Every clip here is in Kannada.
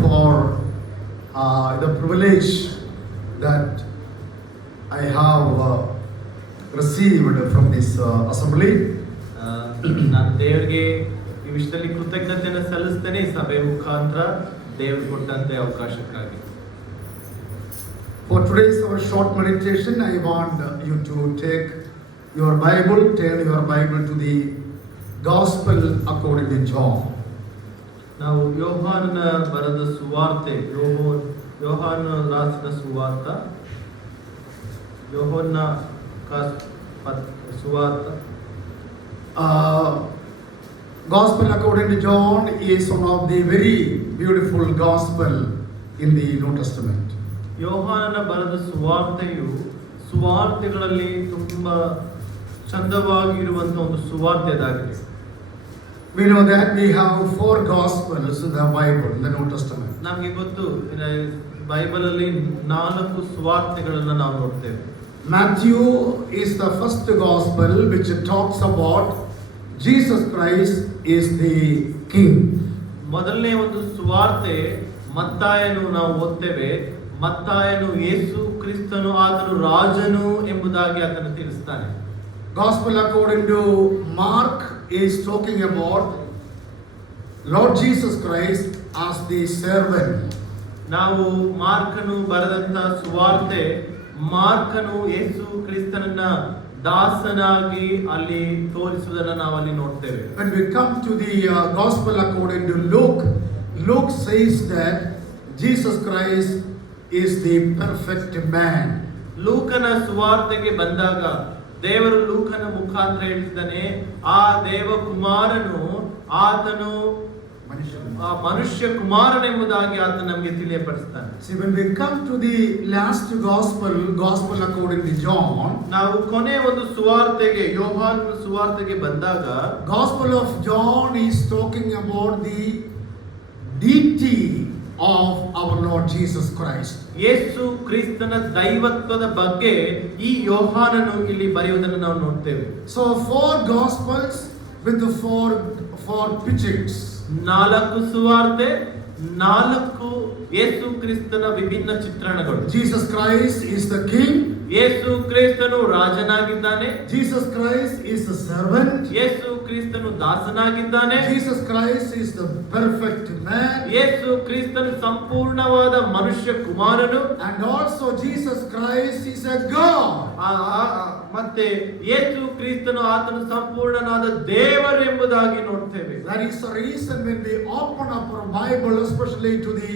for the privilege that I have received from this assembly. ನಾನು ದೇವರಿಗೆ ಈ ವಿಷಯದಲ್ಲಿ ಕೃತಜ್ಞತೆಯನ್ನು ಸಲ್ಲಿಸ್ತೇನೆ ಈ ಸಭೆ ಮುಖಾಂತರ ದೇವರು ಕೊಟ್ಟಂತೆ ಅವಕಾಶಕ್ಕಾಗಿ. For today's our short meditation, I want you to take your Bible, turn your Bible to the Gospel according to John. ನಾವು ಯೋಹಾನನ ಬರೆದ ಸುವಾರ್ತೆ, ಯೋಹಾನ ರಾಸಿದ ಸುವಾರ್ತ, ಯೋಹಾನ ಸುವಾರ್ತ. Gospel according to John is one of the very beautiful gospel in the New Testament. ಯೋಹಾನನ ಬರೆದ ಸುವಾರ್ತೆಯು ಸುವಾರ್ತೆಗಳಲ್ಲಿ ತುಂಬಾ ಚಂದವಾಗಿರುವಂತ ಒಂದು ಸುವಾರ್ತೆಯಾಗಿದೆ. We know that we have 4 gospels in the Bible, in the New Testament. ನಮಗೆ ಗೊತ್ತು ಬೈಬಲ್ ಅಲ್ಲಿ 4 ಸುವಾರ್ತೆಗಳನ್ನು ನಾವು ನೋಡ್ತೇವೆ. Matthew is the first gospel which talks about Jesus Christ is the King. ಮೊದಲನೇ ಒಂದು ಸುವಾರ್ತೆ ಮತ್ತಾಯನು ನಾವು ಓದ್ತೇವೆ. ಮತ್ತಾಯನು ಯೇಸು ಕ್ರಿಸ್ತನು ಆತನು ರಾಜನು ಎಂಬುದಾಗಿ ಆತನು ತಿಳಿಸ್ತಾನೆ. Gospel according to Mark is talking about Lord Jesus Christ as the servant. ನಾವು ಮಾರ್ಕನು ಬರೆದಂತ ಸುವಾರ್ತೆ, ಮಾರ್ಕನು ಯೇಸು ಕ್ರಿಸ್ತನನ್ನ ದಾಸನಾಗಿ ಅಲ್ಲಿ ತೋರಿಸುವುದನ್ನು ನಾವು ಅಲ್ಲಿ ನೋಡ್ತೇವೆ. When we come to the gospel according to Luke, Luke says that Jesus Christ is the perfect man. ಲೂಕನ ಸುವಾರ್ತೆಗೆ ಬಂದಾಗ ದೇವರು ಲೂಕನ ಮುಖಾಂತರ ಹೇಳ್ತಿದ್ದಾನೆ, ಆ ದೇವ ಕುಮಾರನು ಆತನು ಮನುಷ್ಯ ಕುಮಾರನೆಂಬುದಾಗಿ ಆತ ನಮಗೆ ತಿಳಿಯಪಡಿಸ್ತಾನೆ. See, when we come to the last gospel according to John, ನಾವು ಕೊನೆ ಒಂದು ಸುವಾರ್ತೆಗೆ, ಯೋಹಾನನ ಸುವಾರ್ತೆಗೆ ಬಂದಾಗ, Gospel of John is talking about the deity of our Lord Jesus Christ. ಯೇಸು ಕ್ರಿಸ್ತನ ದೈವತ್ವದ ಬಗ್ಗೆ ಈ ಯೋಹಾನನು ಇಲ್ಲಿ ಬರೆಯುವುದನ್ನು ನಾವು ನೋಡ್ತೇವೆ. So 4 gospels with the 4 pictures. 4 ಸುವಾರ್ತೆ, 4 ಯೇಸು ಕ್ರಿಸ್ತನ ವಿಭಿನ್ನ ಚಿತ್ರಣಗಳು. Jesus Christ is the king. ಯೇಸು ಕ್ರಿಸ್ತನು ರಾಜನಾಗಿದ್ದಾನೆ. Jesus Christ is the servant. ಯೇಸು ಕ್ರಿಸ್ತನು ದಾಸನಾಗಿದ್ದಾನೆ. Jesus Christ is the perfect man. ಯೇಸು ಕ್ರಿಸ್ತನು ಸಂಪೂರ್ಣವಾದ ಮನುಷ್ಯ ಕುಮಾರನು. And also Jesus Christ is a God. ಮತ್ತೆ ಯೇಸು ಕ್ರಿಸ್ತನು ಆತನು ಸಂಪೂರ್ಣನಾದ ದೇವರು ಎಂಬುದಾಗಿ ನೋಡ್ತೇವೆ. That is the reason when we open up our Bible, especially to the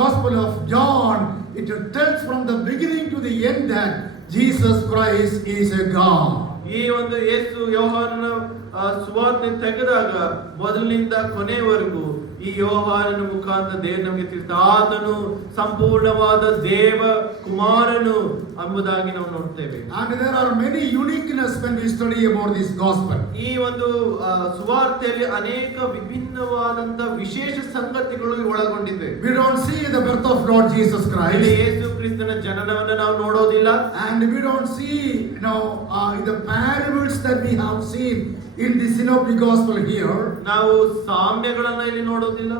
Gospel of John, it tells from the beginning to the end that Jesus Christ is a God. ಈ ಒಂದು ಯೇಸು ಯೋಹಾನನ ಸುವಾರ್ತೆ ತೆಗೆದಾಗ ಮೊದಲಿನಿಂದ ಕೊನೆಯವರೆಗೂ ಈ ಯೋಹಾನನ ಮುಖಾಂತರ ದೇವರು ನಮಗೆ ತಿಳಿದ ಆತನು ಸಂಪೂರ್ಣವಾದ ದೇವ ಕುಮಾರನು ಎಂಬುದಾಗಿ ನಾವು ನೋಡ್ತೇವೆ. And there are many uniqueness when we study about this gospel. ಈ ಒಂದು ಸುವಾರ್ತೆಯಲ್ಲಿ ಅನೇಕ ವಿಭಿನ್ನವಾದಂತ ವಿಶೇಷ ಸಂಗತಿಗಳು ಒಳಗೊಂಡಿವೆ. We don't see the birth of Lord Jesus Christ. ಯೇಸು ಕ್ರಿಸ್ತನ ಜನನವನ್ನು ನಾವು ನೋಡೋದಿಲ್ಲ. And we don't see the parables that we have seen in the synoptic gospel here. ನಾವು ಸಾಮ್ಯಗಳನ್ನು ಇಲ್ಲಿ ನೋಡೋದಿಲ್ಲ.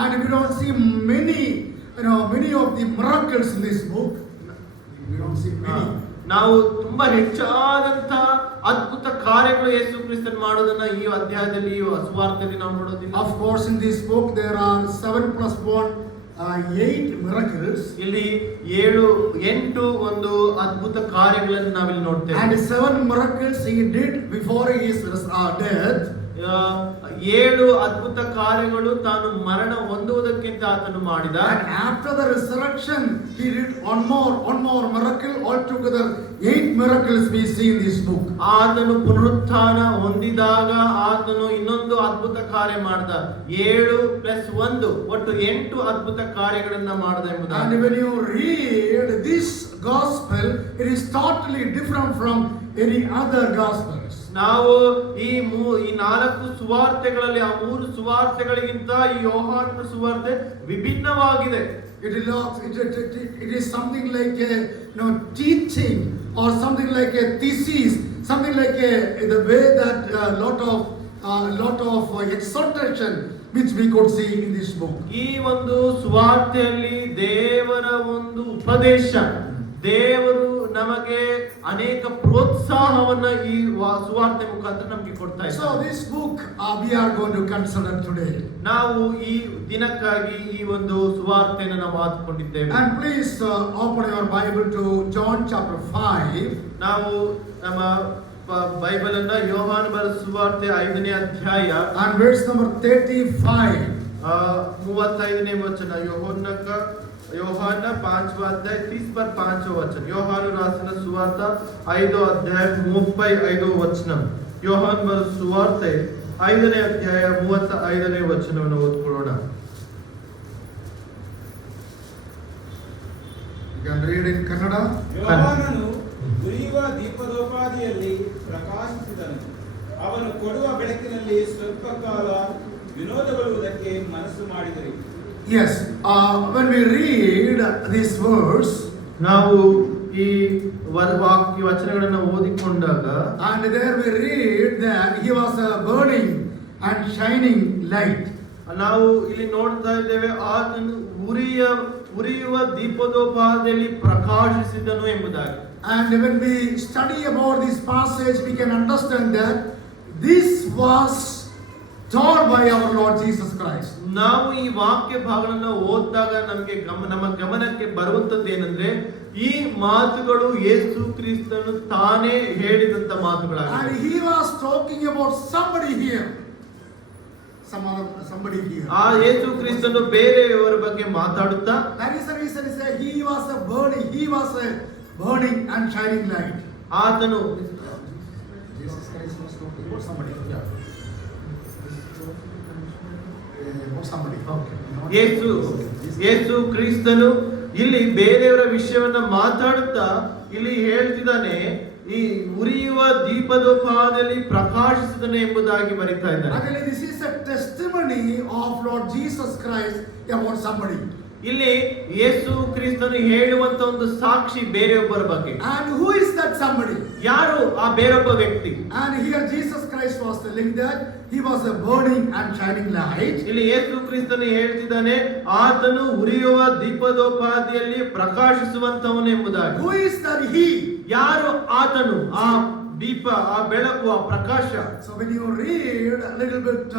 And we don't see many of the miracles in this book. We don't see many. ನಾವು ತುಂಬಾ ಹೆಚ್ಚಾದಂತ ಅದ್ಭುತ ಕಾರ್ಯಗಳು ಯೇಸು ಕ್ರಿಸ್ತನ್ ಮಾಡೋದನ್ನ ಈ ಅಧ್ಯಾಯದಲ್ಲಿ, ಈ ಸುವಾರ್ತೆಯಲ್ಲಿ ನಾವು ನೋಡೋದಿಲ್ಲ. Of course, in this book there are 7 plus 1 8 miracles. ಇಲ್ಲಿ 8 ಒಂದು ಅದ್ಭುತ ಕಾರ್ಯಗಳನ್ನು ನಾವಿಲ್ಲಿ ನೋಡ್ತೇವೆ. And 7 miracles he did before his death. 7 ಅದ್ಭುತ ಕಾರ್ಯಗಳು ತಾನು ಮರಣ ಹೊಂದುವುದಕ್ಕಿಂತ ಆತನು ಮಾಡಿದ. And after the resurrection he did one more miracle. Altogether 8 miracles we see in this book. ಆತನು ಪುನರುತ್ಥಾನ ಹೊಂದಿದಾಗ ಆತನು ಇನ್ನೊಂದು ಅದ್ಭುತ ಕಾರ್ಯ ಮಾಡಿದ. 7 + 1 ಒಟ್ಟು 8 ಅದ್ಭುತ ಕಾರ್ಯಗಳನ್ನ ಮಾಡಿದ ಎಂಬುದಾಗಿ. And when you read this gospel, it is totally different from any other gospels. ನಾವು ಈ 4 ಸುವಾರ್ತೆಗಳಲ್ಲಿ ಆ 3 ಸುವಾರ್ತೆಗಳಿಗಿಂತ ಈ ಯೋಹಾನನ ಸುವಾರ್ತೆ ವಿಭಿನ್ನವಾಗಿದೆ. It is something like a teaching or something like a thesis, something like the way that lot of exhortation which we could see in this book. ಈ ಒಂದು ಸುವಾರ್ತೆಯಲ್ಲಿ ದೇವರ ಒಂದು ಉಪದೇಶ, ದೇವರು ನಮಗೆ ಅನೇಕ ಪ್ರೋತ್ಸಾಹವನ್ನ ಈ ಸುವಾರ್ತೆ ಮುಖಾಂತರ ನಮಗೆ ಕೊಡ್ತಾ So ಇದ್ದಾರೆ. this book we are going to consider today. ನಾವು ಈ ದಿನಕ್ಕಾಗಿ ಈ ಒಂದು ಸುವಾರ್ತೆಯನ್ನು ನಾವು ಆದುಕೊಂಡಿದ್ದೇವೆ. And please open your Bible to John chapter 5. ನಾವು ನಮ್ಮ ಬೈಬಲ್ ಅನ್ನ ಯೋಹಾನ ಬರೆದ ಸುವಾರ್ತೆ 5ನೇ ಅಧ್ಯಾಯ and verse number 35. 35ನೇ ವಚನ. योहान 5वां अध्याय 30 पर 5वां वचन. योहान राసిన సువార్త 5వ అధ్యాయం 35వ వచనం. ಯೋಹಾನ್ ಬರೆದ ಸುವಾರ್ತೆ 5ನೇ ಅಧ್ಯಾಯ 35ನೇ ವಚನವನ್ನು ಓದಿಕೊಳ್ಳೋಣ. You can read in Kannada. ಯೋಹಾನನು ಉರಿಯುವ ದೀಪದೋಪಾದಿಯಲ್ಲಿ ಪ್ರಕಾಶಿಸಿದನು. ಅವನು ಕೊಡುವ ಬೆಳಕಿನಲ್ಲಿ ಸ್ವಲ್ಪ ಕಾಲ ವಿನೋದಗೊಳ್ಳುವುದಕ್ಕೆ ಮನಸ್ಸು ಮಾಡಿದರು. Yes, when we read this verse, ನಾವು ಈ ವಾಕ್ಯ ವಚನಗಳನ್ನು ಓದಿಕೊಂಡಾಗ and there we read that he was a burning and shining light. ನಾವು ಇಲ್ಲಿ ನೋಡ್ತಾ ಇದ್ದೇವೆ, ಆತನು ಉರಿಯುವ ದೀಪದೋಪಾದಿಯಲ್ಲಿ ಪ್ರಕಾಶಿಸಿದನು ಎಂಬುದಾಗಿ. And when we study about this passage, we can understand that this was taught by our Lord Jesus Christ. ನಾವು ಈ ವಾಕ್ಯ ಭಾಗಗಳನ್ನು ಓದಿದಾಗ ನಮಗೆ ನಮ್ಮ ಗಮನಕ್ಕೆ ಬರುವಂತದ್ದು ಏನಂದ್ರೆ, ಈ ಮಾತುಗಳು ಯೇಸು ಕ್ರಿಸ್ತನು ತಾನೇ ಹೇಳಿದಂತ ಮಾತುಗಳಾಗಿವೆ. And he was talking about somebody here. Somebody here. ಆ ಯೇಸು ಕ್ರಿಸ್ತನು ಬೇರೆಯವರ ಬಗ್ಗೆ ಮಾತಾಡುತ್ತಾ, That is the reason he said he was a burning and shining light. ಆತನು Jesus Christ was talking about somebody. Somebody. Okay. ಯೇಸು ಕ್ರಿಸ್ತನು ಇಲ್ಲಿ ಬೇರೆಯವರ ವಿಷಯವನ್ನ ಮಾತಾಡುತ್ತಾ ಇಲ್ಲಿ ಹೇಳ್ತಿದ್ದಾನೆ, ಈ ಉರಿಯುವ ದೀಪದೋಪಾದಿಯಲ್ಲಿ ಪ್ರಕಾಶಿಸಿದನು ಎಂಬುದಾಗಿ ಬರೀತಾ ಇದ್ದಾನೆ. Actually, this is a testimony of Lord Jesus Christ about somebody. ಇಲ್ಲಿ ಯೇಸು ಕ್ರಿಸ್ತನು ಹೇಳುವಂತ ಒಂದು ಸಾಕ್ಷಿ ಬೇರೆಯೊಬ್ಬರ ಬಗ್ಗೆ. And who is that somebody? ಯಾರು ಆ ಬೇರೊಬ್ಬ ವ್ಯಕ್ತಿ? And here Jesus Christ was telling that he was a burning and shining light. ಇಲ್ಲಿ ಯೇಸು ಕ್ರಿಸ್ತನು ಹೇಳ್ತಿದ್ದಾನೆ, ಆತನು ಉರಿಯುವ ದೀಪದೋಪಾದಿಯಲ್ಲಿ ಪ್ರಕಾಶಿಸುವಂತವನು ಎಂಬುದಾಗಿ. Who is that he? ಯಾರು ಆತನು? ಆ ದೀಪ, ಆ ಬೆಳಕು, ಆ ಪ್ರಕಾಶ. So when you read a little bit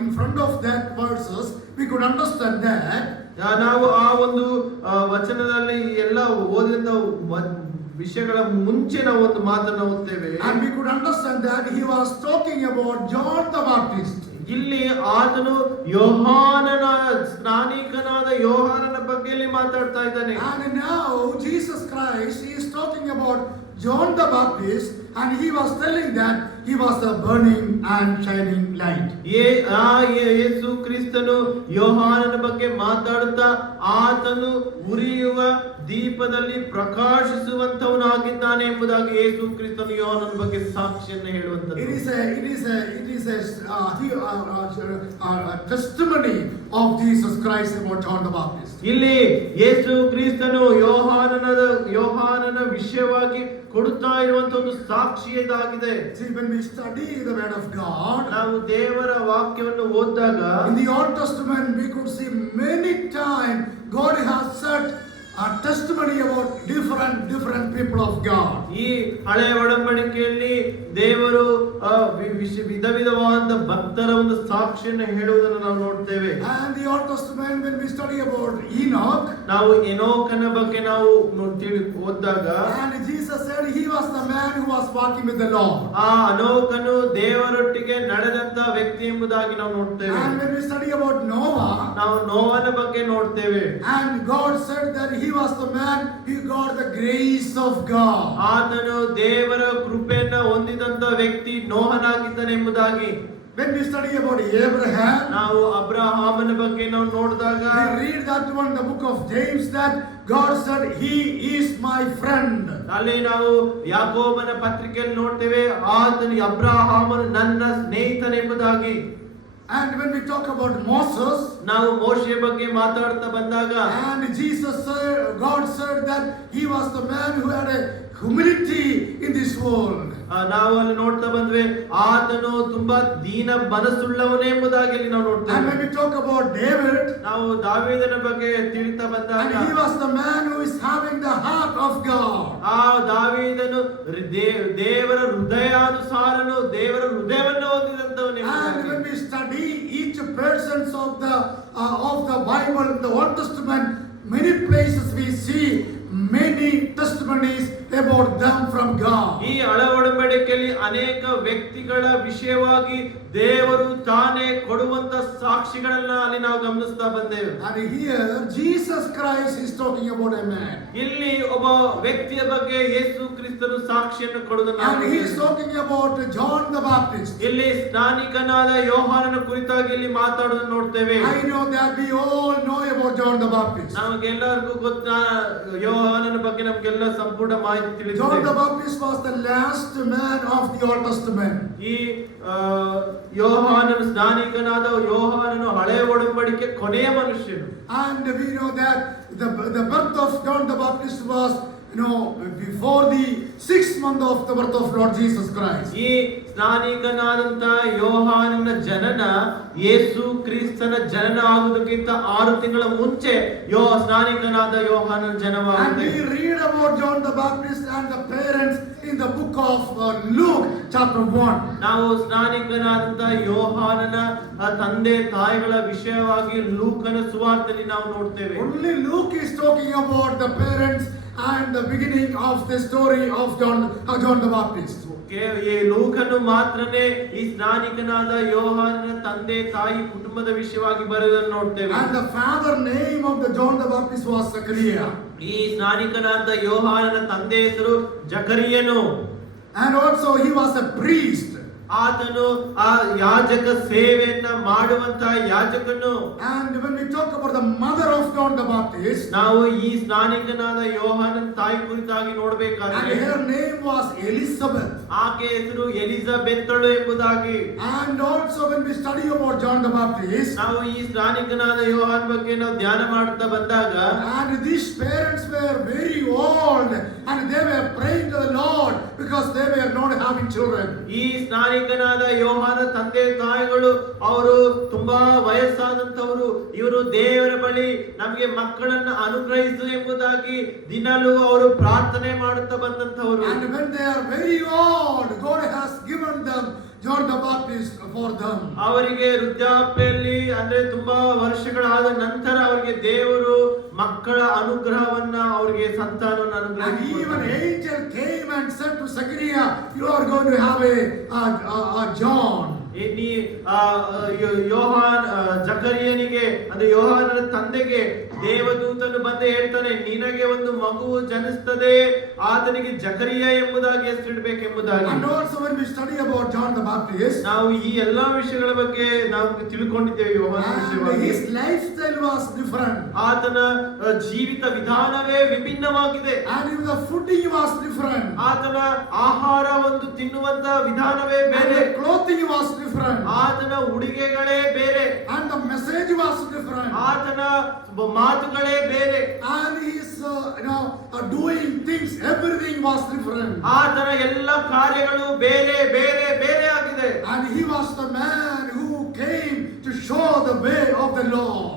in front of that verses, we could understand that ನಾವು ಆ ಒಂದು ವಚನದಲ್ಲಿ ಎಲ್ಲ ಓದಿದ ವಿಷಯಗಳ ಮುಂಚೆ ನಾವು ಒಂದು ಮಾತನ್ನು ಓದ್ತೇವೆ. and we could understand that he was talking about John the Baptist. ಇಲ್ಲಿ ಆತನು ಯೋಹಾನನ, ಸ್ನಾನಿಕನಾದ ಯೋಹಾನನ ಬಗ್ಗೆ ಮಾತಾಡ್ತಾ ಇದ್ದಾನೆ. And now Jesus Christ is talking about John the Baptist, and he was telling that he was a burning and shining light. ಯೇಸು ಕ್ರಿಸ್ತನು ಯೋಹಾನನ ಬಗ್ಗೆ ಮಾತಾಡುತ್ತಾ ಆತನು ಉರಿಯುವ ದೀಪದಲ್ಲಿ ಪ್ರಕಾಶಿಸುವಂತವನಾಗಿದ್ದಾನೆ ಎಂಬುದಾಗಿ ಯೇಸು ಕ್ರಿಸ್ತನು ಯೋಹಾನನ ಬಗ್ಗೆ ಸಾಕ್ಷಿಯನ್ನು ಹೇಳುವಂತದ್ದು. It is a testimony of Jesus Christ about John the Baptist. ಇಲ್ಲಿ ಯೇಸು ಕ್ರಿಸ್ತನು ಯೋಹಾನನ ವಿಷಯವಾಗಿ ಕೊಡುತ್ತಾ ಇರುವಂತ ಒಂದು ಸಾಕ್ಷಿ ಇದಾಗಿದೆ. See, when we study the word of God, ನಾವು ದೇವರ ವಾಕ್ಯವನ್ನು ಓದಿದಾಗ in the Old Testament we could see many times God has said a testimony about different people of God. ಈ ಹಳೆಯ ಒಡಂಬಡಿಕೆಯಲ್ಲಿ ದೇವರು ವಿಧ ವಿಧವಾದ ಭಕ್ತರ ಒಂದು ಸಾಕ್ಷಿಯನ್ನು ಹೇಳುವುದನ್ನು ನಾವು ನೋಡ್ತೇವೆ. And the Old Testament, when we study about Enoch, ನಾವು ಎನೋಕನ ಬಗ್ಗೆ ನಾವು ಓದಿದಾಗ, and Jesus said he was the man who was walking with the Lord. ಆ ಅನೋಕನು ದೇವರೊಟ್ಟಿಗೆ ನಡೆದಂತ ವ್ಯಕ್ತಿ ಎಂಬುದಾಗಿ ನಾವು ನೋಡ್ತೇವೆ. And when we study about Noah, ನಾವು ನೋವನ ಬಗ್ಗೆ ನೋಡ್ತೇವೆ. and God said that he was the man who got the grace of God. ಆತನು ದೇವರ ಕೃಪೆಯನ್ನು ಹೊಂದಿದಂತ ವ್ಯಕ್ತಿ ನೋಹನಾಗಿದ್ದಾನೆ ಎಂಬುದಾಗಿ. When we study about Abraham, ನಾವು ಅಬ್ರಹಾಮನ ಬಗ್ಗೆ ನಾವು ನೋಡಿದಾಗ, we read that one in the book of James that God said he is my friend. ಅಲ್ಲಿ ನಾವು ಯಾಕೋಬನ ಪತ್ರಿಕೆಯಲ್ಲಿ ನೋಡ್ತೇವೆ, ಆತನು ಅಬ್ರಹಾಮನು ನನ್ನ ಸ್ನೇಹಿತನೆಂಬುದಾಗಿ. And when we talk about Moses, ನಾವು ಮೋಶೆಯ ಬಗ್ಗೆ ಮಾತಾಡ್ತಾ ಬಂದಾಗ, and God said that he was the man humility in this world. ನಾವು ಅಲ್ಲಿ ನೋಡ್ತಾ ಬಂದ್ವಿ ಆತನು ತುಂಬಾ ದೀನ ಮನಸ್ಸುಳ್ಳವನೇ ಎಂಬುದಾಗಿ ಅಲ್ಲಿ ನಾವು And ನೋಡ್ತೇವೆ. when we talk about David, ನಾವು ದಾವೀದನ ಬಗ್ಗೆ ತಿಳಿತಾ and ಬಂದಾಗ he was the man who is having the heart of God. ಆ ದಾವೀದನು ದೇವರ ಹೃದಯಾನುಸಾರನು ದೇವರ ಹೃದಯವನ್ನು ಹೊಂದಿದಂತವನೇ. And when we study each persons of the Bible, the Old Testament, many places we see many testimonies about them from God. ಈ ಹಳ ಒಡಂಬಡಿಕೆಯಲ್ಲಿ ಅನೇಕ ವ್ಯಕ್ತಿಗಳ ವಿಷಯವಾಗಿ ದೇವರು ತಾನೇ ಕೊಡುವಂತ ಸಾಕ್ಷಿಗಳನ್ನ ಅಲ್ಲಿ ನಾವು ಗಮನಿಸ್ತಾ ಬಂದೇವೆ. And here Jesus Christ is talking about a man. ಇಲ್ಲಿ ಒಬ್ಬ ವ್ಯಕ್ತಿಯ ಬಗ್ಗೆ ಯೇಸು ಕ್ರಿಸ್ತನು ಸಾಕ್ಷಿಯನ್ನು ಕೊಡುವುದನ್ನು And he is talking about John the Baptist. ಇಲ್ಲಿ ಸ್ನಾನಿಕನಾದ ಯೋಹಾನನ ಕುರಿತಾಗಿ ಇಲ್ಲಿ ಮಾತಾಡೋದನ್ನು ನೋಡ್ತೇವೆ. I know that we all know about John the Baptist. ನಮಗೆಲ್ಲರಿಗೂ ಗೊತ್ತ ಯೋಹಾನನ ಬಗ್ಗೆ ನಮಗೆಲ್ಲ ಸಂಪೂರ್ಣ ಮಾಹಿತಿ John the ತಿಳಿದಿದೆ. Baptist was the last man of the Old Testament. ಈ ಯೋಹಾನನು ಸ್ನಾನಿಕನಾದ ಯೋಹಾನನು ಹಳೆಯ ಒಡಂಬಡಿಕೆ ಕೊನೆಯ ಮನುಷ್ಯನು. And we know that the birth of John the Baptist was, before the 6th month of the birth of Lord Jesus Christ. ಈ ಸ್ನಾನಿಕನಾದಂತ ಯೋಹಾನನ ಜನನ ಯೇಸು ಕ್ರಿಸ್ತನ ಜನನ ಆಗುವುದಕ್ಕಿಂತ 6 ತಿಂಗಳ ಮುಂಚೆ ಸ್ನಾನಿಕನಾದ ಯೋಹಾನನ And ಜನವಾಗಿದೆ. we read about John the Baptist and the parents in the book of Luke chapter 1. ನಾವು ಸ್ನಾನಿಕನಾದಂತ ಯೋಹಾನನ ತಂದೆ ತಾಯಿಗಳ ವಿಷಯವಾಗಿ ಲೂಕನ ಸುವಾರ್ತೆಯಲ್ಲಿ ನಾವು ನೋಡ್ತೇವೆ. Only Luke is talking about the parents and the beginning of the story of John the Baptist. ಈ ಲೂಕನು ಮಾತ್ರನೇ ಈ ಸ್ನಾನಿಕನಾದ ಯೋಹಾನನ ತಂದೆ ತಾಯಿ ಕುಟುಂಬದ ವಿಷಯವಾಗಿ ಬರೆದನ್ನು ನೋಡ್ತೇವೆ. And the father name of the John the Baptist was Zechariah. ಈ ಸ್ನಾನಿಕನಾದ ಯೋಹಾನನ ತಂದೆ ಹೆಸರು ಜಕರಿಯನು. And also he was a priest. ಆತನು ಆ ಯಾಜಕ ಸೇವೆಯನ್ನ ಮಾಡುವಂತ ಯಾಜಕನು. And when we talk about the mother of John the Baptist, ನಾವು ಈ ಸ್ನಾನಿಕನಾದ ಯೋಹಾನನ ತಾಯಿ ಕುರಿತಾಗಿ and ನೋಡಬೇಕಾದ್ರೆ her name was Elizabeth. ಆಕೆ ಹೆಸರು ಎಲಿಜಬೆತ್ತಳು ಎಂಬುದಾಗಿ. And also when we study about John the Baptist, ನಾವು ಈ ಸ್ನಾನಿಕನಾದ ಯೋಹಾನ ಬಗ್ಗೆ ನಾವು ಧ್ಯಾನ ಮಾಡುತ್ತಾ ಬಂದಾಗ and these parents were very old and they were praying to the Lord because they were not having children. ಈ ಸ್ನಾನಿಕನಾದ ಯೋಹಾನ ತಂದೆ ತಾಯಿಗಳು ಅವರು ತುಂಬಾ ವಯಸ್ಸಾದಂತವರು. ಇವರು ದೇವರ ಬಳಿ ನಮಗೆ ಮಕ್ಕಳನ್ನು ಅನುಗ್ರಹಿಸು ಎಂಬುದಾಗಿ ದಿನಲೂ ಅವರು ಪ್ರಾರ್ಥನೆ ಮಾಡುತ್ತಾ ಬಂದಂತವರು. And when they are very old, God has given them John the Baptist for them. ಅವರಿಗೆ ವೃದ್ಧಾಪ್ಯದಲ್ಲಿ ಅಂದ್ರೆ ತುಂಬಾ ವರ್ಷಗಳಾದ ನಂತರ ಅವರಿಗೆ ದೇವರು ಮಕ್ಕಳ ಅನುಗ್ರಹವನ್ನ ಅವರಿಗೆ ಸಂತಾನವನ್ನು And even ಅನುಗ್ರಹಿಸಿಕೊಟ್ಟರು. angel came and said to Zechariah, you are going to have a John. ಯೋಹಾನ್ ಜಕರಿಯನಿಗೆ ಅಂದ್ರೆ ಯೋಹಾನನ ತಂದೆಗೆ ದೇವದೂತನು ಬಂದು ಹೇಳ್ತಾನೆ, ನಿನಗೆ ಒಂದು ಮಗುವು ಜನಿಸ್ತದೆ, ಆತನಿಗೆ ಜಕರಿಯ ಎಂಬುದಾಗಿ ಹೆಸರಿಡಬೇಕೆಂಬುದಾಗಿ. And also when we study about John the Baptist, ನಾವು ಈ ಎಲ್ಲಾ ವಿಷಯಗಳ ಬಗ್ಗೆ ನಾವು ತಿಳ್ಕೊಂಡಿದ್ದೇವೆ. ಯೋಹಾನನ and ವಿಷಯವಾಗಿ his lifestyle was different. ಆತನ ಜೀವಿತ ವಿಧಾನವೇ ವಿಭಿನ್ನವಾಗಿದೆ. And even the fooding was different. ಆತನ ಆಹಾರ ಒಂದು ತಿನ್ನುವಂತ ವಿಧಾನವೇ And ಬೇರೆ. the clothing was different. ಆತನ ಉಡುಗೆಗಳೇ ಬೇರೆ. And the message was different. ಆತನ ಮಾತುಗಳೇ ಬೇರೆ. And his doing things, everything was different. ಆತನ ಎಲ್ಲ ಕಾರ್ಯಗಳು ಬೇರೆ ಬೇರೆ ಬೇರೆ ಆಗಿದೆ. And he was the man who came to show the way of the Lord.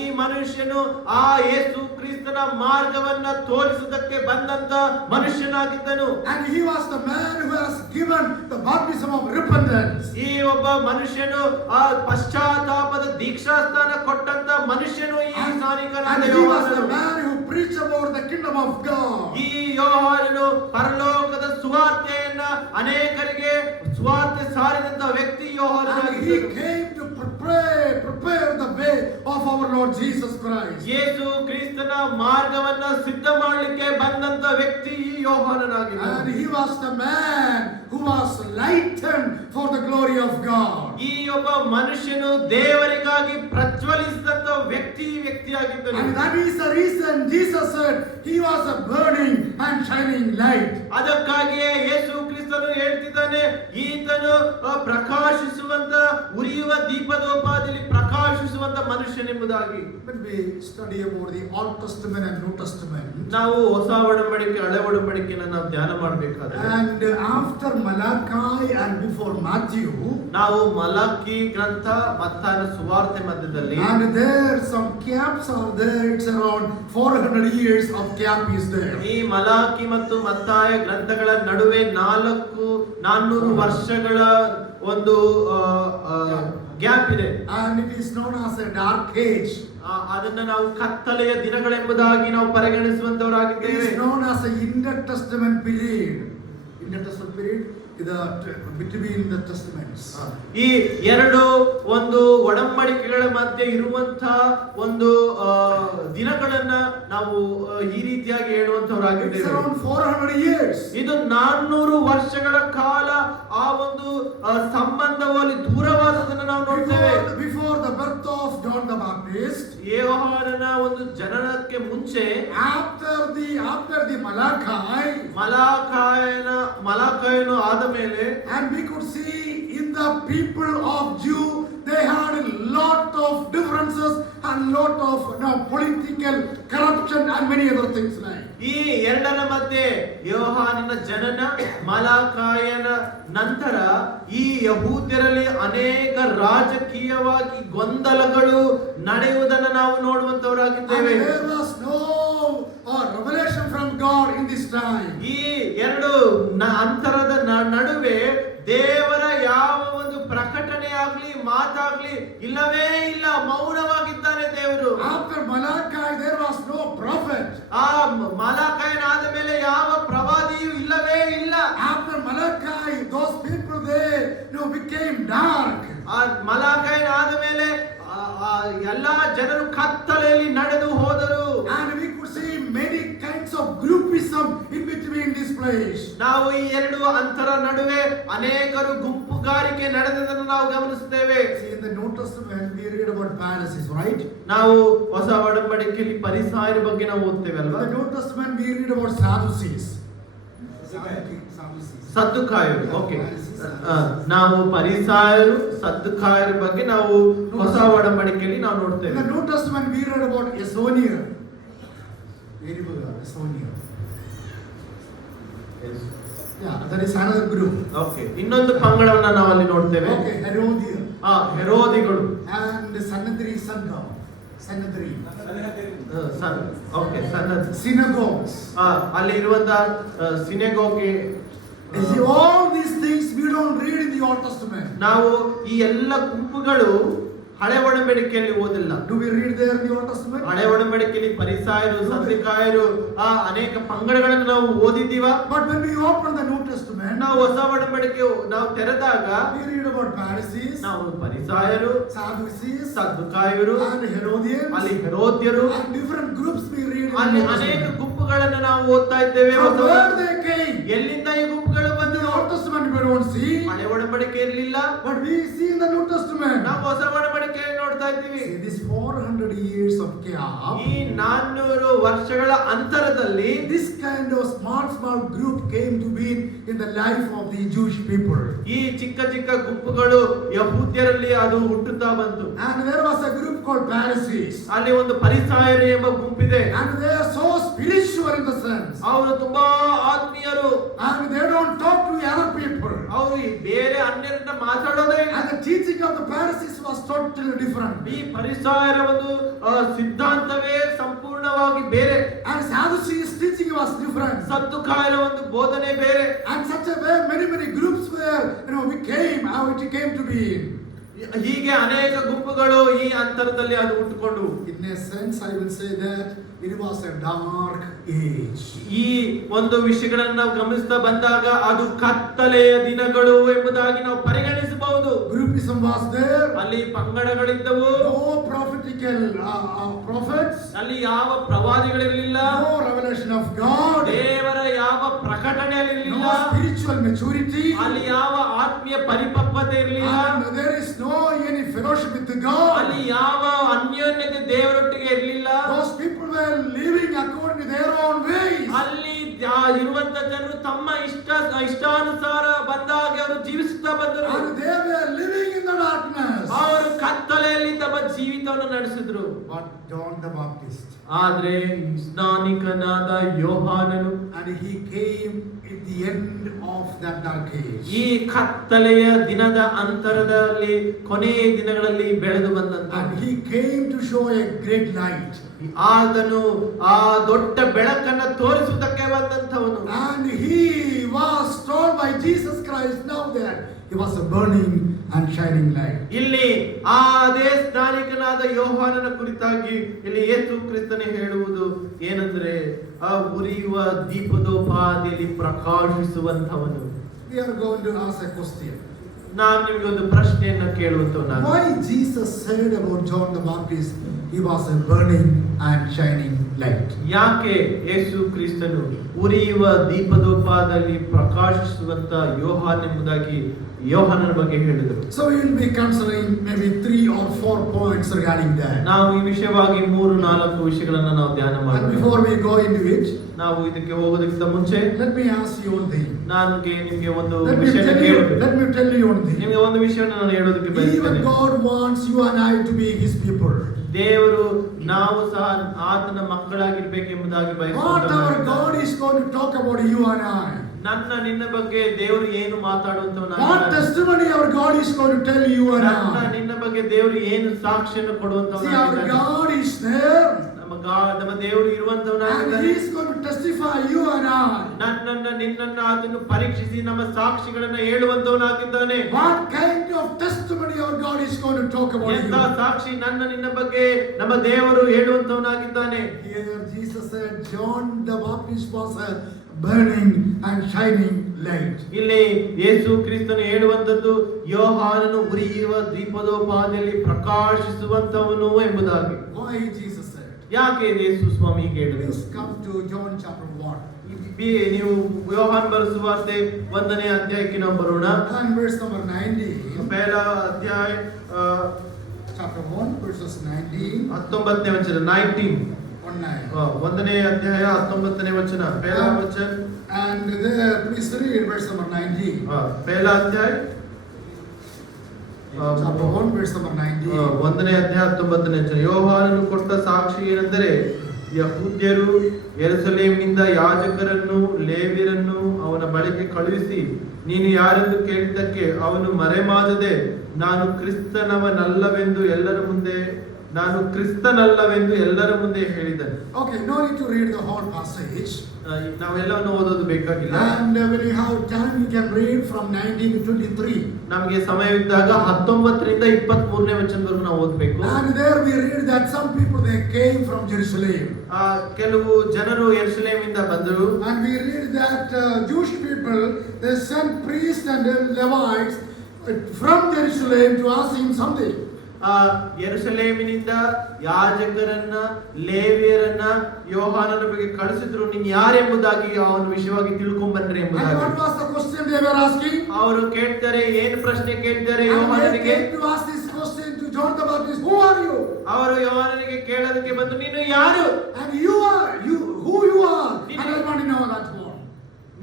ಈ ಮನುಷ್ಯನು ಆ ಯೇಸು ಕ್ರಿಸ್ತನ ಮಾರ್ಗವನ್ನ ತೋರಿಸುವುದಕ್ಕೆ ಬಂದಂತ ಮನುಷ್ಯನಾಗಿದ್ದನು. And he was the man who has given the baptism of repentance. ಈ ಒಬ್ಬ ಮನುಷ್ಯನು ಆ ಪಶ್ಚಾತ್ತಾಪದ ದೀಕ್ಷಾಸ್ನಾನ ಕೊಟ್ಟಂತ ಮನುಷ್ಯನು ಈ ಸ್ನಾನಿಕನಾದ And he was the ಯೋಹಾನನು. man who preached about the kingdom of God. ಈ ಯೋಹಾನನು ಪರಲೋಕದ ಸುವಾರ್ತೆಯನ್ನ ಅನೇಕರಿಗೆ ಸುವಾರ್ತೆ ಸಾರಿದಂತ ವ್ಯಕ್ತಿ And he ಯೋಹಾನನಾಗಿದ್ದನು. came to prepare the way of our Lord Jesus Christ. ಯೇಸು ಕ್ರಿಸ್ತನ ಮಾರ್ಗವನ್ನ ಸಿದ್ಧ ಮಾಡಲಿಕ್ಕೆ ಬಂದಂತ ವ್ಯಕ್ತಿ ಈ ಯೋಹಾನನಾಗಿದ್ದನು. And he was the man who was lightened for the glory of God. ಈ ಒಬ್ಬ ಮನುಷ್ಯನು ದೇವರಿಗಾಗಿ ಪ್ರಜ್ವಲಿಸಿದಂತ ವ್ಯಕ್ತಿಯಾಗಿದ್ದನು. And that is the reason Jesus said he was a burning and shining light. ಅದಕ್ಕಾಗಿಯೇ ಯೇಸು ಕ್ರಿಸ್ತ ಕ್ರಿಸ್ತನು ಹೇಳ್ತಿದ್ದಾನೆ, ಈತನು ಪ್ರಕಾಶಿಸುವಂತ ಉರಿಯುವ ದೀಪದೋಪಾದಿಯಲ್ಲಿ ಪ್ರಕಾಶಿಸುವಂತ ಮನುಷ್ಯನೆಂಬುದಾಗಿ. When we study about the Old Testament and New Testament, ನಾವು ಹೊಸ ಒಡಂಬಡಿಕೆ ಹಳೆ ಒಡಂಬಡಿಕೆಯನ್ನು ನಾವು ಧ್ಯಾನ ಮಾಡಬೇಕಾದ್ರೆ, and after Malachi and before Matthew, ನಾವು ಮಲಾಕಿ ಗ್ರಂಥ ಮತ್ತಾಯನ ಸುವಾರ್ತೆ ಮಧ್ಯದಲ್ಲಿ, and there some gaps are there. It's around 400 years of gap is there. ಈ ಮಲಾಕಿ ಮತ್ತು ಮತ್ತಾಯ ಗ್ರಂಥಗಳ ನಡುವೆ 400 ವರ್ಷಗಳ ಒಂದು ಗ್ಯಾಪ್ ಇದೆ. And it is known as a dark age. ಅದನ್ನ ನಾವು ಕತ್ತಲೆಯ ದಿನಗಳೆಂಬುದಾಗಿ ನಾವು ಪರಿಗಣಿಸುವಂತವರಾಗಿದ್ದೇವೆ. It is known as a intertestament period. Intertestament period is between the testaments. ಈ ಎರಡು ಒಂದು ಒಡಂಬಡಿಕೆಗಳ ಮಧ್ಯೆ ಇರುವಂತ ಒಂದು ದಿನಗಳನ್ನ ನಾವು ಈ ರೀತಿಯಾಗಿ It's ಹೇಳುವಂತವರಾಗಿದ್ದೇವೆ. around 400 years. ಇದು 400 ವರ್ಷಗಳ ಕಾಲ ಆ ಒಂದು ಸಂಬಂಧದಲ್ಲಿ ದೂರವಾದದನ್ನು ನಾವು ನೋಡ್ತೇವೆ. Before the birth of John the Baptist, ಯೋಹಾನನ ಒಂದು ಜನನಕ್ಕೆ ಮುಂಚೆ, after the ಮಲಾಕಾಯನು ಆದ ಮೇಲೆ, and we could see in the people of Jew they had a lot of differences and lot of political corruption and many other things like. ಈ ಎರಡರ ಮಧ್ಯೆ ಯೋಹಾನನ ಜನನ, ಮಲಾಕಾಯನ ನಂತರ ಈ ಯಹೂದ್ಯರಲ್ಲಿ ಅನೇಕ ರಾಜಕೀಯವಾಗಿ ಗೊಂದಲಗಳು ನಡೆಯುವುದನ್ನು ನಾವು ನೋಡುವಂತವರಾಗಿದ್ದೇವೆ. And there was no revelation from God in this time. ಈ ಎರಡು ಅಂತರದ ನಡುವೆ ದೇವರ ಯಾವ ಒಂದು ಪ್ರಕಟಣೆ ಆಗ್ಲಿ ಮಾತಾಗ್ಲಿ ಇಲ್ಲವೇ ಇಲ್ಲ, ಮೌನವಾಗಿದ್ದಾನೆ ದೇವರು. After Malachi there was no prophet. ಆ ಮಲಾಕಾಯನ ಆದ ಮೇಲೆ ಯಾವ ಪ್ರವಾದಿಯೂ ಇಲ್ಲವೇ ಇಲ್ಲ. After Malachi those people they became dark. ಆ ಮಲಾಕಾಯನ ಆದ ಮೇಲೆ ಎಲ್ಲಾ ಜನರು ಕತ್ತಲೆಯಲ್ಲಿ ನಡೆದು ಹೋದರು. And we could see many kinds of groupism in between this place. ನಾವು ಈ ಎರಡು ಅಂತರ ನಡುವೆ ಅನೇಕರು ಗುಂಪುಗಾರಿಕೆ ನಡೆದದನ್ನು ನಾವು ಗಮನಿಸುತ್ತೇವೆ. See, in the New Testament we read about Pharisees, right? ನಾವು ಹೊಸ ಒಡಂಬಡಿಕೆಯಲ್ಲಿ ಫರಿಸಾಯರ ಬಗ್ಗೆ ನಾವು ಓದ್ತೇವೆ In ಅಲ್ವಾ? the New Testament we read about Sadducees. ಸದ್ದುಕಾಯರು. ಓಕೆ, ನಾವು ಫರಿಸಾಯರು ಸದ್ದುಕಾಯರ ಬಗ್ಗೆ ನಾವು ಹೊಸ ಒಡಂಬಡಿಕೆಯಲ್ಲಿ ನಾವು In ನೋಡ್ತೇವೆ. the New Testament we read about Esonia. Very good, Esonia. Yeah, that is another group. Okay, ಇನ್ನೊಂದು ಪಂಗಡವನ್ನ ನಾವು ಅಲ್ಲಿ ನೋಡ್ತೇವೆ. Okay, Herodian. ಹೆರೋದಿಗಳು And Sanhedrin Sangam. Sanhedrin. Okay, ಸನ್ನದ್ Synagogues. ಅಲ್ಲಿ ಇರುವಂತ ಸಿನೆಗೋಗೆ. You see, all these things we don't read in the Old Testament. ನಾವು ಈ ಎಲ್ಲ ಗುಂಪುಗಳು ಹಳೆ ಒಡಂಬಡಿಕೆಯಲ್ಲಿ ಓದಿಲ್ಲ. Do we read there in the Old Testament? ಹಳೆ ಒಡಂಬಡಿಕೆಯಲ್ಲಿ ಫರಿಸಾಯರು ಸದ್ದುಕಾಯರು ಅನೇಕ ಪಂಗಡಗಳನ್ನು ನಾವು ಓದಿದ್ದೀವ. But when we open the New Testament, ನಾವು ಹೊಸ ಒಡಂಬಡಿಕೆ ನಾವು ತೆರೆದಾಗ we read about Pharisees, ನಾವು ಫರಿಸಾಯರು, Sadducees, ಸದ್ದುಕಾಯರು, and Herodians, ಅಲ್ಲಿ ಹೆರೋದ್ಯರು, and different groups we read in the ಅಲ್ಲಿ New ಅನೇಕ Testament. ಗುಂಪುಗಳನ್ನು ನಾವು ಓದ್ತಾ ಇದ್ದೇವೆ. From where they came? ಎಲ್ಲಿಂದ ಈ ಗುಂಪುಗಳು In the ಬಂದವು? Old Testament we don't see, ಹಳೆ ಒಡಂಬಡಿಕೆ ಇರಲಿಲ್ಲ, but we see in the New Testament. ನಾವು ಹೊಸ ಒಡಂಬಡಿಕೆ ನೋಡ್ತಾ ಇದ್ದೀವಿ. See, this 400 years of gap, ಈ 400 ವರ್ಷಗಳ ಅಂತರದಲ್ಲಿ this kind of small group came to be in the life of the Jewish people. ಈ ಚಿಕ್ಕ ಚಿಕ್ಕ ಗುಂಪುಗಳು ಯಹೂದ್ಯರಲ್ಲಿ ಅದು ಹುಟ್ಟುತ್ತಾ ಬಂತು. And there was a group called Pharisees. ಅಲ್ಲಿ ಒಂದು ಫರಿಸಾಯರು ಎಂಬ ಗುಂಪಿದೆ. And they are so spiritual in the sense. ಅವರು ತುಂಬಾ ಆತ್ಮೀಯರು. And they don't talk to other people. ಅವರು ಬೇರೆ ಅನ್ಯರನ್ನ ಮಾತಾಡೋದೇ ಇಲ್ಲ. And the teaching of the Pharisees was totally different. ಈ ಫರಿಸಾಯರ ಒಂದು ಸಿದ್ಧಾಂತವೇ ಸಂಪೂರ್ಣವಾಗಿ ಬೇರೆ. And Sadducees' teaching was different. ಸದ್ದುಕಾಯರ ಒಂದು ಬೋಧನೆ ಬೇರೆ. And such a way many groups were, we came, how it came to be. ಹೀಗೆ ಅನೇಕ ಗುಂಪುಗಳು ಈ ಅಂತರದಲ್ಲಿ ಅದು ಹುಟ್ಟುಕೊಂಡು. In a sense, I will say that it was a dark age. ಈ ಒಂದು ವಿಷಯಗಳನ್ನು ನಾವು ಗಮನಿಸ್ತಾ ಬಂದಾಗ ಅದು ಕತ್ತಲೆಯ ದಿನಗಳು ಎಂಬುದಾಗಿ ನಾವು ಪರಿಗಣಿಸಬಹುದು. Groupism was there. ಅಲ್ಲಿ ಪಂಗಡಗಳಿದ್ದವು. No prophetical prophets. ಅಲ್ಲಿ ಯಾವ ಪ್ರವಾದಿಗಳಿರಲಿಲ್ಲ. No revelation of God. ದೇವರ ಯಾವ ಪ್ರಕಟಣೆ ಇರಲಿಲ್ಲ. No spiritual maturity. ಅಲ್ಲಿ ಯಾವ ಆತ್ಮೀಯ ಪರಿಪಕ್ವತೆ ಇರಲಿಲ್ಲ. And there is no any fellowship with God. ಅಲ್ಲಿ ಯಾವ ಅನ್ಯೋನ್ಯತೆ ದೇವರೊಟ್ಟಿಗೆ ಇರಲಿಲ್ಲ. Those people were living according to their own ways. ಅಲ್ಲಿ ಆ ಇರುವಂತ ಜನರು ತಮ್ಮ ಇಷ್ಟಾನುಸಾರ ಬಂದಾಗ ಅವರು ಜೀವಿಸುತ್ತಾ ಬಂದರು. And they were living in the darkness. ಅವರು ಕತ್ತಲೆಯಲ್ಲಿ ತಮ್ಮ ಜೀವಿತವನ್ನು ನಡೆಸಿದ್ರು. But John the Baptist, ಆದ್ರೆ ಸ್ನಾನಿಕನಾದ ಯೋಹಾನನು, and he came at the end of that dark age. ಈ ಕತ್ತಲೆಯ ದಿನದ ಅಂತರದಲ್ಲಿ ಕೊನೆಯ ದಿನಗಳಲ್ಲಿ ಬೆಳೆದು ಬಂದಂತ, And he came to show a great light. ಆತನು ಆ ದೊಡ್ಡ ಬೆಳಕನ್ನು ತೋರಿಸುವುದಕ್ಕೆ ಬಂದಂತವನು. And he was told by Jesus Christ now that he was a burning and shining light. ಇಲ್ಲಿ ಅದೇ ಸ್ನಾನಿಕನಾದ ಯೋಹಾನನ ಕುರಿತಾಗಿ ಇಲ್ಲಿ ಯೇಸು ಕ್ರಿಸ್ತನೇ ಹೇಳುವುದು ಏನಂದ್ರೆ, ಆ ಉರಿಯುವ ದೀಪದೋಪಾದಿಯಲ್ಲಿ ಪ್ರಕಾಶಿಸುವಂತವನು. We are going to ask a question. ನಾನು ನಿಮಗೆ ಒಂದು ಪ್ರಶ್ನೆಯನ್ನು ಕೇಳುವಂತವನು. Why Jesus said about John the Baptist he was a burning and shining light? ಯಾಕೆ ಯೇಸು ಕ್ರಿಸ್ತನು ಉರಿಯುವ ದೀಪದೋಪಾದಲ್ಲಿ ಪ್ರಕಾಶಿಸುವಂತ ಯೋಹಾನ ಎಂಬುದಾಗಿ ಯೋಹಾನನ ಬಗ್ಗೆ ಹೇಳಿದರು? So we will be considering maybe 3 or 4 points regarding that. ನಾವು ಈ ವಿಷಯವಾಗಿ 3-4 ವಿಷಯಗಳನ್ನು ನಾವು ಧ್ಯಾನ And ಮಾಡೋಣ. before we go into it, ನಾವು ಇದಕ್ಕೆ ಹೋಗೋದಕ್ಕಿಂತ ಮುಂಚೆ let me ask you one thing. ನಿಮಗೆ ಒಂದು Let me ವಿಷಯ tell you one thing. ನಿಮಗೆ ಒಂದು ವಿಷಯವನ್ನು ನಾನು ಹೇಳೋದಕ್ಕೆ Even ಬಯಸ್ತೇನೆ. God wants you and I to be his people. ದೇವರು ನಾವು ಸಹ ಆತನ ಮಕ್ಕಳಾಗಿರ್ಬೇಕೆಂಬುದಾಗಿ What our ಬಯಸುತ್ತಾರೆ. God is going to talk about you and I. ನಿನ್ನ ಬಗ್ಗೆ ದೇವರು ಏನು What ಮಾತಾಡುವಂತವನಾಗಿದ್ದಾನೆ? testimony our God is going to tell you and I. ನಿನ್ನ ಬಗ್ಗೆ ದೇವರು ಏನು ಸಾಕ್ಷಿಯನ್ನು See, our ಕೊಡುವಂತವನಾಗಿದ್ದಾನೆ? God is there ನಮ್ಮ ದೇವರು and ಇರುವಂತವನಾಗಿದ್ದಾನೆ. he is going to testify you and I. ನಿನ್ನನ್ನ ಆತನು ಪರೀಕ್ಷಿಸಿ ನಮ್ಮ ಸಾಕ್ಷಿಗಳನ್ನ ಹೇಳುವಂತವನಾಗಿದ್ದಾನೆ. What kind of testimony our God is going to talk about ಎಂತ you. ಸಾಕ್ಷಿ ನಿನ್ನ ಬಗ್ಗೆ ನಮ್ಮ ದೇವರು ಹೇಳುವಂತವನಾಗಿದ್ದಾನೆ. Here Jesus said John the Baptist was a burning and shining light. ಇಲ್ಲಿ ಯೇಸು ಕ್ರಿಸ್ತನು ಹೇಳುವಂತದ್ದು ಯೋಹಾನನು ಉರಿಯುವ ದೀಪದೋಪಾದಿಯಲ್ಲಿ ಪ್ರಕಾಶಿಸುವಂತವನು ಎಂಬುದಾಗಿ. Why Jesus said? ಯಾಕೆ ಯೇಸು ಸ್ವಾಮಿ ಹೇಳಿದರು? Please come to John chapter 1. ನೀವು ಯೋಹಾನ್ ಬರೆಸುವಾರ್ತೆ 1ನೇ ಅಧ್ಯಾಯಕ್ಕೆ ನಾವು ಬರೋಣ. And verse number 19. ಪಹಲ ಅಧ್ಯಾಯ Chapter 1 verses 19. 19ನೇ ವಚನ 19. 1:9. 1ನೇ ಅಧ್ಯಾಯ 19ನೇ ವಚನ ಪಹಲ ವಚನ. And there, please read verse number 19. ಪಹಲ ಅಧ್ಯಾಯ Chapter 1 verse number 19. 1ನೇ ಅಧ್ಯಾಯ 19ನೇ ವಚನ. ಯೋಹಾನನು ಕೊಟ್ಟ ಸಾಕ್ಷಿ ಏನೆಂದರೆ, ಯಹೂದ್ಯರು ಯೆರೂಸಲೇಮಿನಿಂದ ಯಾಜಕರನ್ನು ಲೇವಿಯರನ್ನು ಅವನ ಬಳಿಗೆ ಕಳುಹಿಸಿ, ನೀನು ಯಾರೆಂದು ಕೇಳಿದ್ದಕ್ಕೆ ಅವನು ಮರೆಮಾಚದೆ ನಾನು ಕ್ರಿಸ್ತನಲ್ಲವೆಂದು ಎಲ್ಲರ ಮುಂದೆ ಹೇಳಿದನು. Okay, no need to read the whole passage. ನಾವೆಲ್ಲವನ್ನು ಓದೋದು ಬೇಕಾಗಿಲ್ಲ. And when you have time, you can read from 19 to 23. ನಮಗೆ ಸಮಯವಿದ್ದಾಗ 19ರಿಂದ 23ನೇ ವಚನವರೆಗೂ ನಾವು ಓದಬೇಕು. And there we read that some people they came from Jerusalem. ಕೆಲವು ಜನರು ಯೆರೂಸಲೇಮಿಂದ ಬಂದರು. And we read that Jewish people they sent priests and Levites from Jerusalem to ask him something. ಯೆರೂಸಲೇಮಿನಿಂದ ಯಾಜಕರನ್ನ ಲೇವಿಯರನ್ನ ಯೋಹಾನನ ಬಗ್ಗೆ ಕಳಿಸಿದ್ರು, ನೀನು ಯಾರೆಂಬುದಾಗಿ ಅವನ ವಿಷಯವಾಗಿ ತಿಳ್ಕೊಂಡ್ಬನ್ರಿ And ಎಂಬುದಾಗಿ. what was the question they were asking? ಅವರು ಕೇಳ್ತಾರೆ, ಏನು ಪ್ರಶ್ನೆ ಕೇಳ್ತಾರೆ And they ಯೋಹಾನನಿಗೆ? came to ask this question to John the Baptist. Who are you? ಅವರು ಯೋಹಾನನಿಗೆ ಕೇಳೋದಕ್ಕೆ ಬಂದು, ನೀನು ಯಾರು? And who you are? And I want to know that one.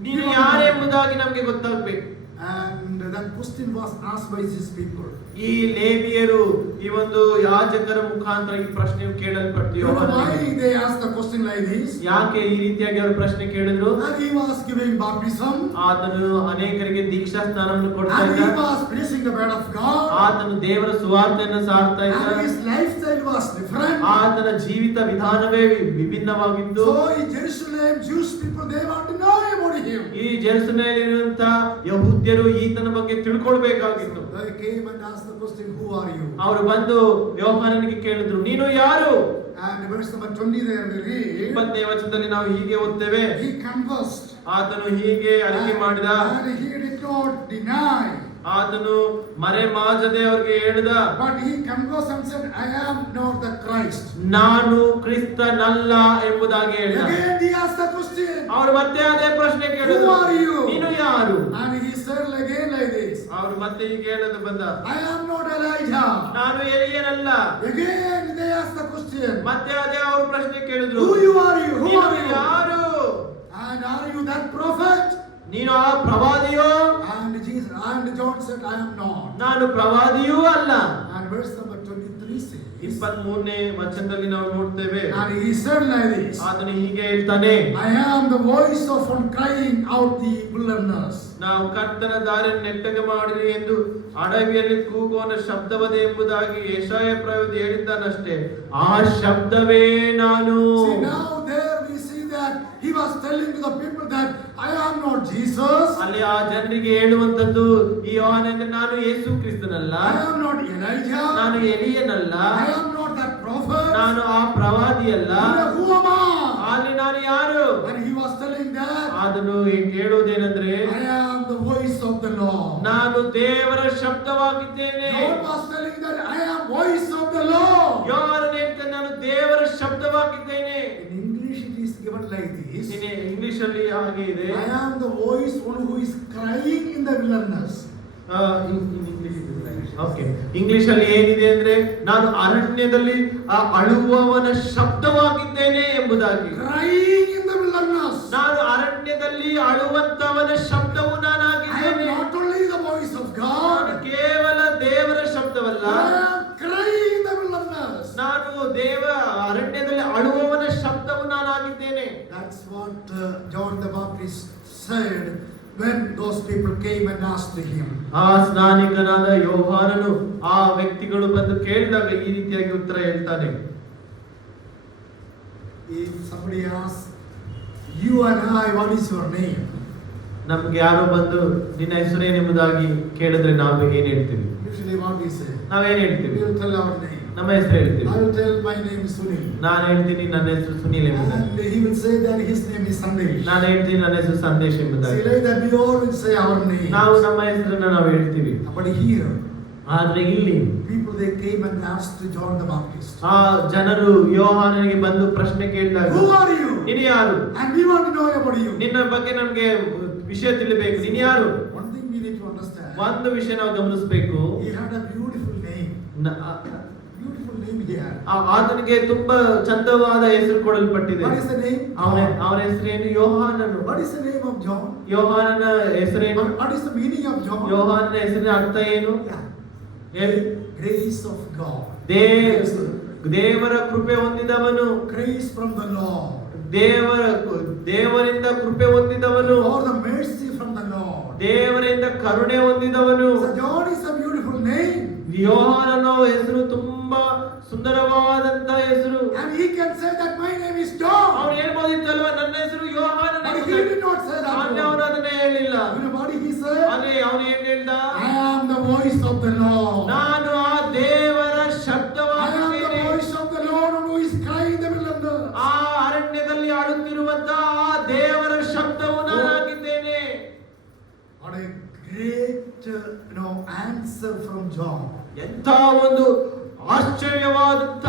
ನೀನು ಯಾರೆಂಬುದಾಗಿ ನಮಗೆ ಗೊತ್ತಾಗಬೇಕು. And that question was asked by these people. ಈ ಲೇವಿಯರು ಈ ಒಂದು ಯಾಜಕರ ಮುಖಾಂತರ ಈ ಪ್ರಶ್ನೆಯು ಕೇಳಲ್ಪಟ್ಟು You know why they asked the question like this? ಯಾಕೆ ಈ ರೀತಿಯಾಗಿ ಅವರು ಪ್ರಶ್ನೆ ಕೇಳಿದ್ರು? And he was giving baptism. ಆತನು ಅನೇಕರಿಗೆ ದೀಕ್ಷಾ ಸ್ನಾನವನ್ನು ಕೊಡ್ತಾ And he ಇದ್ದ. was preaching the word of God. ಆತನು ದೇವರ ಸುವಾರ್ತೆಯನ್ನು ಸಾರ್ತಾ ಇದ್ದ. And his lifestyle was different. ಆತನ ಜೀವಿತ ವಿಧಾನವೇ ವಿಭಿನ್ನವಾಗಿತ್ತು. So in Jerusalem, Jewish people they want to know about him. ಈ ಜೆರುಸಲೇಮಿನಂತ ಯಹೂದ್ಯರು ಈತನ ಬಗ್ಗೆ ತಿಳ್ಕೊಳ್ಬೇಕಾಗಿತ್ತು. They came and asked the question, who are you? ಅವರು ಬಂದು ಯೋಹಾನನಿಗೆ ಕೇಳಿದ್ರು, ನೀನು ಯಾರು? And verse number 20 there we read. 20ನೇ ವಚನದಲ್ಲಿ ನಾವು ಹೀಗೆ ಓದ್ತೇವೆ, He confessed. ಆತನು ಹೀಗೆ ಅರಿಕೆ ಮಾಡಿದ. And he did not deny. ಆತನು ಮರೆಮಾಚದೆ ಅವರಿಗೆ ಹೇಳಿದ, But he confessed and said, I am not the Christ. ನಾನು ಕ್ರಿಸ್ತನಲ್ಲ ಎಂಬುದಾಗಿ ಹೇಳಿದ. Again he asked the question. ಅವರು ಮತ್ತೆ ಅದೇ ಪ್ರಶ್ನೆ ಕೇಳಿದ್ರು, Who are you? ನೀನು ಯಾರು? And he said again like this. ಅವರು ಮತ್ತೆ ಹೀಗೆ ಹೇಳಲು ಬಂದ, I am not Elijah. ನಾನು ಎಲಿಯನಲ್ಲ. Again they asked the question. ಮತ್ತೆ ಅದೇ ಅವರು ಪ್ರಶ್ನೆ ಕೇಳಿದ್ರು, Who you are you? Who ನೀನು are you? ಯಾರು? And are you you that prophet? ನೀನು ಆ ಪ್ರವಾದಿಯೋ? And John said, I am not. ನಾನು ಪ್ರವಾದಿಯೂ ಅಲ್ಲ. And verse number 23 says, 23ನೇ ವಚನದಲ್ಲಿ ನಾವು ನೋಡ್ತೇವೆ, and he said like this, ಆತನು ಹೀಗೆ ಹೇಳ್ತಾನೆ, I am the voice of one crying out the wilderness. ನಾವು ಕರ್ತನ ದಾರಿಯನ್ನು ನೆಟ್ಟಗೆ ಮಾಡಿರಿ ಎಂದು ಅಡವಿಯಲ್ಲಿ ಕೂಗುವನ ಶಬ್ದವದೇ ಎಂಬುದಾಗಿ ಯೆಶಾಯ ಪ್ರವಾದಿ ಹೇಳಿದ್ದಾನಷ್ಟೇ. ಆ ಶಬ್ದವೇ ನಾನು. See, now there we see that he was telling to the people that I am not Jesus. ಅಲ್ಲಿ ಆ ಜನರಿಗೆ ಹೇಳುವಂತದ್ದು, ಈ ಯೋಹಾನನೇ ನಾನು ಯೇಸು ಕ್ರಿಸ್ತನಲ್ಲ, I am not Elijah. ನಾನು ಎಲಿಯನಲ್ಲ, I am not that prophet. ನಾನು ಆ ಪ್ರವಾದಿಯಲ್ಲ. Who am I? ಅಲ್ಲಿ ನಾನು ಯಾರು? And he was telling that ಅದನ್ನು ಹೇಳುವುದೇನೆಂದ್ರೆ, I am the voice of the Lord. ನಾನು ದೇವರ ಶಬ್ದವಾಗಿದ್ದೇನೆ. God was telling that I am voice of the Lord. ಯೋಹಾನನು ಹೇಳ್ತಾನೆ, ನಾನು ದೇವರ ಶಬ್ದವಾಗಿದ್ದೇನೆ. In English it is given like this. English ಅಲ್ಲಿ ಹಾಗೆ ಇದೆ, I am the voice one who is crying in the wilderness. Okay. English ಅಲ್ಲಿ ಏನಿದೆ ಅಂದ್ರೆ, ನಾನು ಅರಣ್ಯದಲ್ಲಿ ಅಳುವವನ ಶಬ್ದವಾಗಿದ್ದೇನೆ ಎಂಬುದಾಗಿ. Crying in the wilderness. ನಾನು ಅರಣ್ಯದಲ್ಲಿ ಅಳುವಂತವನ ಶಬ್ದವು I am ನಾನಾಗಿದ್ದೇನೆ. not only the voice of God. ನಾನು ಕೇವಲ ದೇವರ ಶಬ್ದವಲ್ಲ, I am crying in the wilderness. ನಾನು ಅರಣ್ಯದಲ್ಲಿ ಅಳುವವನ ಶಬ್ದವು ನಾನಾಗಿದ್ದೇನೆ. That's what John the Baptist said when those people came and asked him. ಆ ಸ್ನಾನಿಕನಾದ ಯೋಹಾನನು ಆ ವ್ಯಕ್ತಿಗಳು ಬಂದು ಕೇಳಿದಾಗ ಈ ರೀತಿಯಾಗಿ ಉತ್ತರ ಹೇಳ್ತಾನೆ. If somebody asks you and I, what is your name? ನಮ್ಗೆ ಯಾರೋ ಬಂದು ನಿನ್ನ ಹೆಸರೇನೆಂಬುದಾಗಿ ಕೇಳಿದ್ರೆ ನಾವು ಏನ್ ಹೇಳ್ತೀವಿ? Usually what we say? ನಾವೇನ್ ಹೇಳ್ತೀವಿ? We will tell our name. ನಮ್ಮ ಹೆಸರು ಹೇಳ್ತೀವಿ. I will tell my name is Sunil. ನಾನು ಹೇಳ್ತೀನಿ ನನ್ನ ಹೆಸರು ಸುನೀಲ್ ಎಂಬುದಾಗಿ. And he will say that his name is Sandesh. ನಾನು ಹೇಳ್ತೀನಿ ನನ್ನ ಹೆಸರು ಸಂದೇಶ್ ಎಂಬುದಾಗಿ. See, like that we all will say our name. ನಾವು ನಮ್ಮ ಹೆಸರನ್ನ ನಾವು ಹೇಳ್ತೀವಿ. But here, ಆದ್ರೆ ಇಲ್ಲಿ people they came and asked John the Baptist, ಆ ಜನರು ಯೋಹಾನನಿಗೆ ಬಂದು ಪ್ರಶ್ನೆ ಕೇಳಿದಾಗ, who are you? ನೀನು ಯಾರು? And we want to know about you. ನಿನ್ನ ಬಗ್ಗೆ ನಮ್ಗೆ ವಿಷಯ ತಿಳಿಬೇಕು. ನೀನು ಯಾರು? One thing we need to understand. ಒಂದು ವಿಷಯ ನಾವು ಗಮನಿಸಬೇಕು. He had a beautiful name. Beautiful name here. ಆತನಿಗೆ ತುಂಬಾ ಚಂದವಾದ ಹೆಸರು ಕೊಡಲ್ಪಟ್ಟಿದೆ. What is the name? ಅವನ ಹೆಸರೇನು? ಯೋಹಾನನು. What is the name of John? ಯೋಹಾನನ ಹೆಸರೇನು? What is the meaning of John? ಯೋಹಾನನ ಹೆಸರಿನ ಅರ್ಥ ಏನು? ಹೇಳಿ. Grace of God. ದೇವರ ಕೃಪೆ ಹೊಂದಿದವನು. Grace from the Lord. ದೇವರಿಂದ ಕೃಪೆ ಹೊಂದಿದವನು. Or the mercy from the Lord. ದೇವರಿಂದ ಕರುಣೆ ಹೊಂದಿದವನು. So John is a beautiful name. ಯೋಹಾನನ ಹೆಸರು ತುಂಬಾ ಸುಂದರವಾದಂತ ಹೆಸರು. And he can say that my name is John. ಅವನು ಹೇಳ್ಬೋದಿತ್ತಲ್ವಾ, ನನ್ನ ಹೆಸರು ಯೋಹಾನ. But he did not say that. ಅವನು ಅದನ್ನೇ ಹೇಳಿಲ್ಲ. You know what he said? ಅದೇ ಅವನು ಏನ್ ಹೇಳ್ದ? I am the voice of the Lord. ನಾನು ಆ ದೇವರ I am the ಶಬ್ದವಾಗಿದ್ದೇನೆ. voice of the Lord who is crying in the wilderness. ಆ ಅರಣ್ಯದಲ್ಲಿ ಆಡುತ್ತಿರುವಂತ ಆ ದೇವರ ಶಬ್ದವು ನಾನಾಗಿದ್ದೇನೆ. What a great answer from John. ಎಂಥ ಒಂದು ಆಶ್ಚರ್ಯವಾದಂತ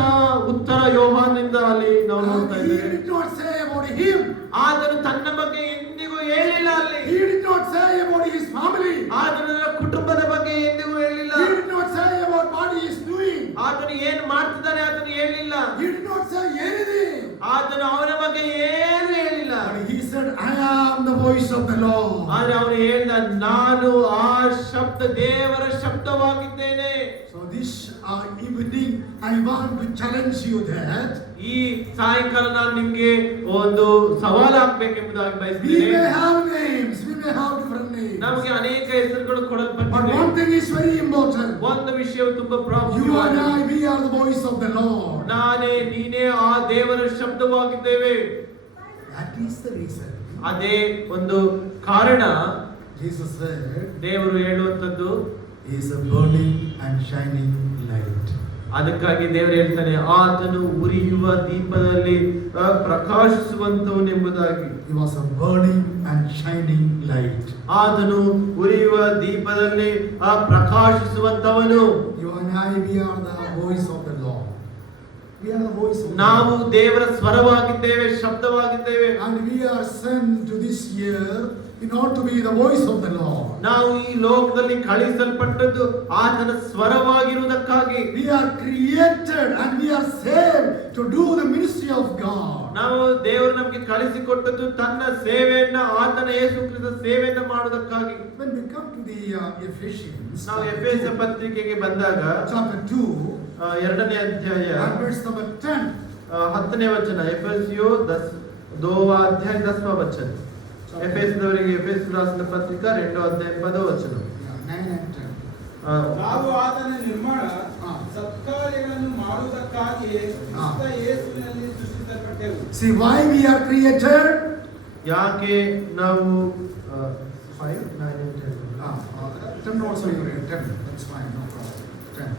ಉತ್ತರ ಯೋಹಾನನಿಂದ ಅಲ್ಲಿ ನಾವು ನೋಡ್ತಾ And he ಇದ್ದೇವೆ. did not say about him. ಆತನು ತನ್ನ ಬಗ್ಗೆ ಎಂದಿಗೂ ಹೇಳಿಲ್ಲ ಅಲ್ಲಿ. He did not say about his family. ಆತನ ಕುಟುಂಬದ ಬಗ್ಗೆ ಎಂದಿಗೂ ಹೇಳಿಲ್ಲ. He did not say about what he is doing. ಆತನು ಏನ್ ಮಾಡ್ತಿದ್ದಾನೆ ಆತನು ಹೇಳಿಲ್ಲ. He did not say anything. ಆತನು ಅವನ ಬಗ್ಗೆ ಏನು ಹೇಳಿಲ್ಲ. But he said, I am the voice of the Lord. ಆದ್ರೆ ಅವನು ಹೇಳ್ದ, ನಾನು ಆ ಶಬ್ದ ದೇವರ ಶಬ್ದವಾಗಿದ್ದೇನೆ. So this evening I want to challenge you that ಈ ಸಾಯಂಕಾಲ ನಾನು ನಿಮ್ಗೆ ಒಂದು ಸವಾಲು ಹಾಕ್ಬೇಕೆಂಬುದಾಗಿ we ಬಯಸ್ತೇನೆ. may have names, we may have different names. ನಮಗೆ ಅನೇಕ ಹೆಸರುಗಳು But ಕೊಡಲ್ಪಟ್ಟಿವೆ. one thing is very important. ಒಂದು ವಿಷಯವು ತುಂಬಾ You and ಪ್ರಾಮುಖ್ಯವಾಗಿದೆ. I, we are the voice of the Lord. ನಾನೇ ನೀನೇ ಆ ದೇವರ ಶಬ್ದವಾಗಿದ್ದೇವೆ. That is the reason. ಅದೇ ಒಂದು ಕಾರಣ. Jesus said, ದೇವರು ಹೇಳುವಂತದ್ದು, He is a burning and shining light. ಅದಕ್ಕಾಗಿ ದೇವರು ಹೇಳ್ತಾನೆ, ಆತನು ಉರಿಯುವ ದೀಪದಲ್ಲಿ ಪ್ರಕಾಶಿಸುವಂತವನೆಂಬುದಾಗಿ. He was a burning and shining light. ಆತನು ಉರಿಯುವ ದೀಪದಲ್ಲಿ ಪ್ರಕಾಶಿಸುವಂತವನು. You and I, we are the voice of the Lord. We are the voice of the ನಾವು Lord. ದೇವರ ಸ್ವರವಾಗಿದ್ದೇವೆ, ಶಬ್ದವಾಗಿದ್ದೇವೆ. And we are sent to this year in order to be the voice of the Lord. ನಾವು ಈ ಲೋಕದಲ್ಲಿ ಕಳಿಸಲ್ಪಟ್ಟದ್ದು ಆತನ ಸ್ವರವಾಗಿರುವುದಕ್ಕಾಗಿ. We are created and we are saved to do the ministry of God. ನಾವು ದೇವರು ನಮಗೆ ಕಳಿಸಿಕೊಟ್ಟದ್ದು ತನ್ನ ಸೇವೆಯನ್ನ, ಆತನ ಯೇಸು ಕ್ರಿಸ್ತ ಸೇವೆಯನ್ನ ಮಾಡುವುದಕ್ಕಾಗಿ. When we come to the Ephesians, ನಾವು ಎಫೆಸ ಪತ್ರಿಕೆಗೆ ಬಂದಾಗ chapter 2, ಎರಡನೇ ಅಧ್ಯಾಯ and verse number 10. 10ನೇ ವಚನ, ಎಫೆಸಿಯೋ 2वा अध्याय 10वां वचन. ಎಫೆಸದವರಿಗೆ ಎಫೆಸ ರಾಸಿದ ಪತ್ರಿಕೆ 2వ ಅಧ್ಯಾಯ 10వ ವಚನ. 9 and 10. ನಾವು ಆತನ ನಿರ್ಮಾಣ ಸತ್ಕಾರ್ಯಗಳನ್ನು ಮಾಡುವುದಕ್ಕಾಗಿಯೇ ಕ್ರಿಸ್ತ ಯೇಸುವಿನಲ್ಲಿ ಸೃಷ್ಟಿಸಲ್ಪಟ್ಟೆವು. See why we are created? ಯಾಕೆ ನಾವು 5 9 and 10. 10 also you read 10. That's fine, no problem. 10.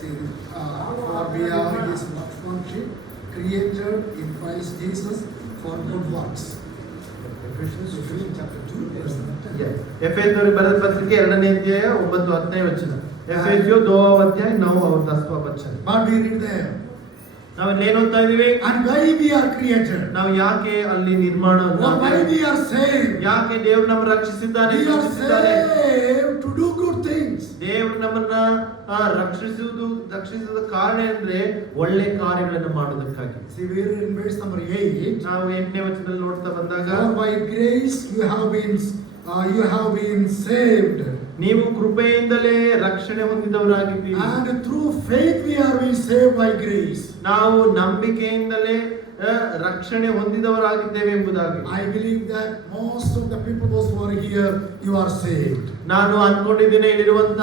See, for we are His workmanship, created in Christ Jesus for good works. Ephesians chapter 2, verse 10. ಎಫೆಸದವರಿಗೆ ಬರೆದ ಪತ್ರಿಕೆ 2ನೇ ಅಧ್ಯಾಯ 9 10ನೇ ವಚನ. ಎಫೆಸಿಯೋ 2वा अध्याय 9 और 10वां वचन. But we read there. ನಾವು ಏನು ಓದ್ತಾ ಇದೀವಿ? And why we are created? ನಾವು ಯಾಕೆ ಅಲ್ಲಿ ನಿರ್ಮಾಣ, Why we are saved? ಯಾಕೆ ದೇವರು ನಮ್ಮನ್ನು ರಕ್ಷಿಸಿದ್ದಾನೆ, We are ಸೃಷ್ಟಿಸಿದ್ದಾನೆ? saved to do good things. ದೇವರು ನಮ್ಮನ್ನ ರಕ್ಷಿಸುವುದ ಕಾರಣ ಅಂದ್ರೆ ಒಳ್ಳೆ ಕಾರ್ಯಗಳನ್ನು ಮಾಡುವುದಕ್ಕಾಗಿ. See, we are in verse number 8. ನಾವು 8ನೇ ವಚನದಲ್ಲಿ ನೋಡ್ತಾ ಬಂದಾಗ, For by grace you have been saved. ನೀವು ಕೃಪೆಯಿಂದಲೇ ರಕ್ಷಣೆ ಹೊಂದಿದವರಾಗಿದ್ದೀರಿ. And through faith we are being saved by grace. ನಾವು ನಂಬಿಕೆಯಿಂದಲೇ ರಕ್ಷಣೆ ಹೊಂದಿದವರಾಗಿದ್ದೇವೆ ಎಂಬುದಾಗಿ. I believe that most of the people those who are here, you are saved. ನಾನು ಅನ್ಕೊಂಡಿದ್ದೇನೆ ಇಲ್ಲಿರುವಂತ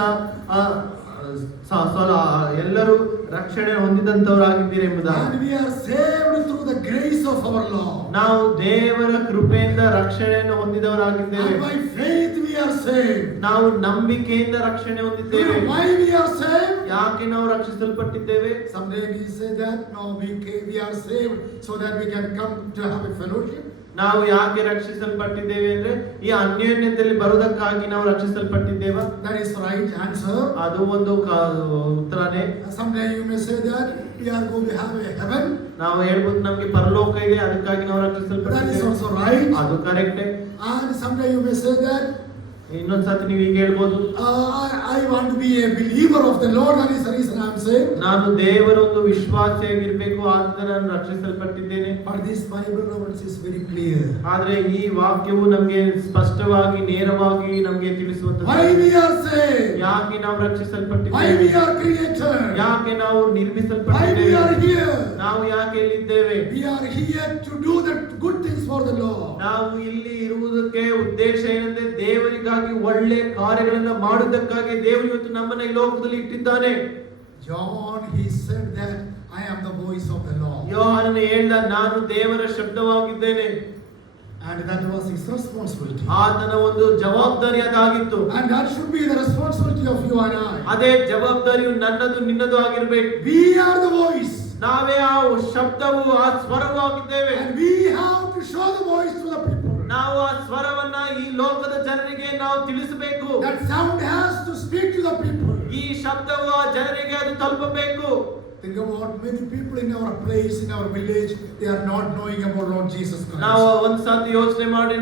ಎಲ್ಲರೂ ರಕ್ಷಣೆ ಹೊಂದಿದಂತವರಾಗಿದ್ದೀರಿ ಎಂಬುದಾಗಿ. And we are saved through the grace of our Lord. ನಾವು ದೇವರ ಕೃಪೆಯಿಂದ ರಕ್ಷಣೆಯನ್ನು ಹೊಂದಿದವರಾಗಿದ್ದೇವೆ. And by faith we are saved. ನಾವು ನಂಬಿಕೆಯಿಂದ ರಕ್ಷಣೆ ಹೊಂದಿದ್ದೇವೆ. Why we are saved? ಯಾಕೆ ನಾವು ರಕ್ಷಿಸಲ್ಪಟ್ಟಿದ್ದೇವೆ? Someday we say that no, we are saved so that we can come to have a fellowship. ನಾವು ಯಾಕೆ ರಕ್ಷಿಸಲ್ಪಟ್ಟಿದ್ದೇವೆ ಅಂದ್ರೆ ಈ ಅನ್ಯೋನ್ಯತೆಯಲ್ಲಿ ಬರುವುದಕ್ಕಾಗಿ ನಾವು ರಕ್ಷಿಸಲ್ಪಟ್ಟಿದ್ದೇವೆ. That is right answer. ಅದು ಒಂದು ಉತ್ತರನೇ. Someday you may say that we are going to have a heaven. ನಾವು ಹೇಳ್ಬೋದು ನಮಗೆ ಪರಲೋಕ ಇದೆ, ಅದಕ್ಕಾಗಿ ನಾವು That is ರಕ್ಷಿಸಲ್ಪಟ್ಟಿದ್ದೇವೆ. also right. ಅದು ಕರೆಕ್ಟೇ. And someday you may say that ಇನ್ನೊಂದ್ಸತಿ ನೀವು ಈಗ ಹೇಳ್ಬೋದು, I want to be a believer of the Lord. That is the reason I am saved. ನಾನು ದೇವರ ಒಂದು ವಿಶ್ವಾಸಿಯಾಗಿರ್ಬೇಕು, ಆದ್ದರಿಂದ ನಾನು ರಕ್ಷಿಸಲ್ಪಟ್ಟಿದ್ದೇನೆ. But this Bible verse is very clear. ಆದ್ರೆ ಈ ವಾಕ್ಯವು ನಮಗೆ ಸ್ಪಷ್ಟವಾಗಿ ನೇರವಾಗಿ ನಮಗೆ ತಿಳಿಸುವಂತದ್ದು. Why we are saved? ಯಾಕೆ ನಾವು Why ರಕ್ಷಿಸಲ್ಪಟ್ಟಿದ್ದೇವೆ? we are created? ಯಾಕೆ ನಾವು Why we ನಿರ್ಮಿಸಲ್ಪಟ್ಟಿದ್ದೇವೆ? are here? ನಾವು ಯಾಕೆ ಇಲ್ಲಿದ್ದೇವೆ? We are here to do the good things for the Lord. ನಾವು ಇಲ್ಲಿ ಇರುವುದಕ್ಕೆ ಉದ್ದೇಶ ಏನಂದ್ರೆ ದೇವರಿಗಾಗಿ ಒಳ್ಳೆ ಕಾರ್ಯಗಳನ್ನು ಮಾಡುವುದಕ್ಕಾಗಿ ದೇವರು ಇವತ್ತು ನಮ್ಮನ್ನ ಈ ಲೋಕದಲ್ಲಿ ಇಟ್ಟಿದ್ದಾನೆ. John, he said that I am the voice of the Lord. ಯೋಹಾನನು ಹೇಳಿದ, ನಾನು ದೇವರ ಶಬ್ದವಾಗಿದ್ದೇನೆ. And that was his responsibility. ಆತನ ಒಂದು ಜವಾಬ್ದಾರಿ ಅದಾಗಿತ್ತು. And that should be the responsibility of you and I. ಅದೇ ಜವಾಬ್ದಾರಿಯು ನನ್ನದು ನಿನ್ನದು ಆಗಿರ್ಬೇಕು. We are the voice. ನಾವೇ ಆ ಶಬ್ದವು, ಆ ಸ್ವರವು ಆಗಿದ್ದೇವೆ. And we have to show the voice to the people. ನಾವು ಆ ಸ್ವರವನ್ನ ಈ ಲೋಕದ ಜನರಿಗೆ ನಾವು ತಿಳಿಸಬೇಕು. That sound has to speak to the people. ಈ ಶಬ್ದವು ಆ ಜನರಿಗೆ ಅದು ತಲುಪಬೇಕು. Think about many people in our place, in our village, they are not knowing about Lord Jesus Christ. ನಾವು ಒಂದು ಸಾತಿ ಯೋಚನೆ ಮಾಡಿ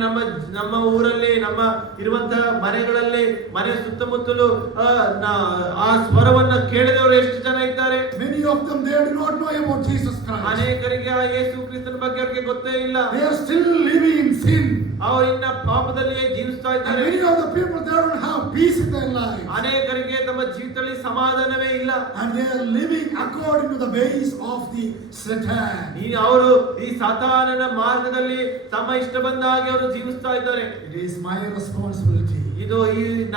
ನಮ್ಮ ಊರಲ್ಲಿ, ನಮ್ಮ ಇರುವಂತಹ ಮನೆಗಳಲ್ಲಿ, ಮನೆ ಸುತ್ತಮುತ್ತಲು ಆ ಸ್ವರವನ್ನ ಕೇಳಿದವರು ಎಷ್ಟು ಜನ ಇದ್ದಾರೆ? Many of them, they do not know about Jesus Christ. ಅನೇಕರಿಗೆ ಆ ಯೇಸು ಕ್ರಿಸ್ತನ ಬಗ್ಗೆ ಅವರಿಗೆ ಗೊತ್ತೇ ಇಲ್ಲ. They are still living in sin. ಅವರು ಇನ್ನ ಪಾಪದಲ್ಲಿಯೇ ಜೀವಿಸ್ತಾ And ಇದ್ದಾರೆ. many of the people, they don't have peace in their life. ಅನೇಕರಿಗೆ ತಮ್ಮ ಜೀವಿತದಲ್ಲಿ ಸಮಾಧಾನವೇ ಇಲ್ಲ. And they are living according to the ways of the Satan. ಅವರು ಈ ಸಾತಾನನ ಮಾರ್ಗದಲ್ಲಿ ತಮ್ಮ ಇಷ್ಟ ಬಂದ ಹಾಗೆ ಅವರು ಜೀವಿಸ್ತಾ ಇದ್ದಾರೆ. It is my responsibility. ಇದು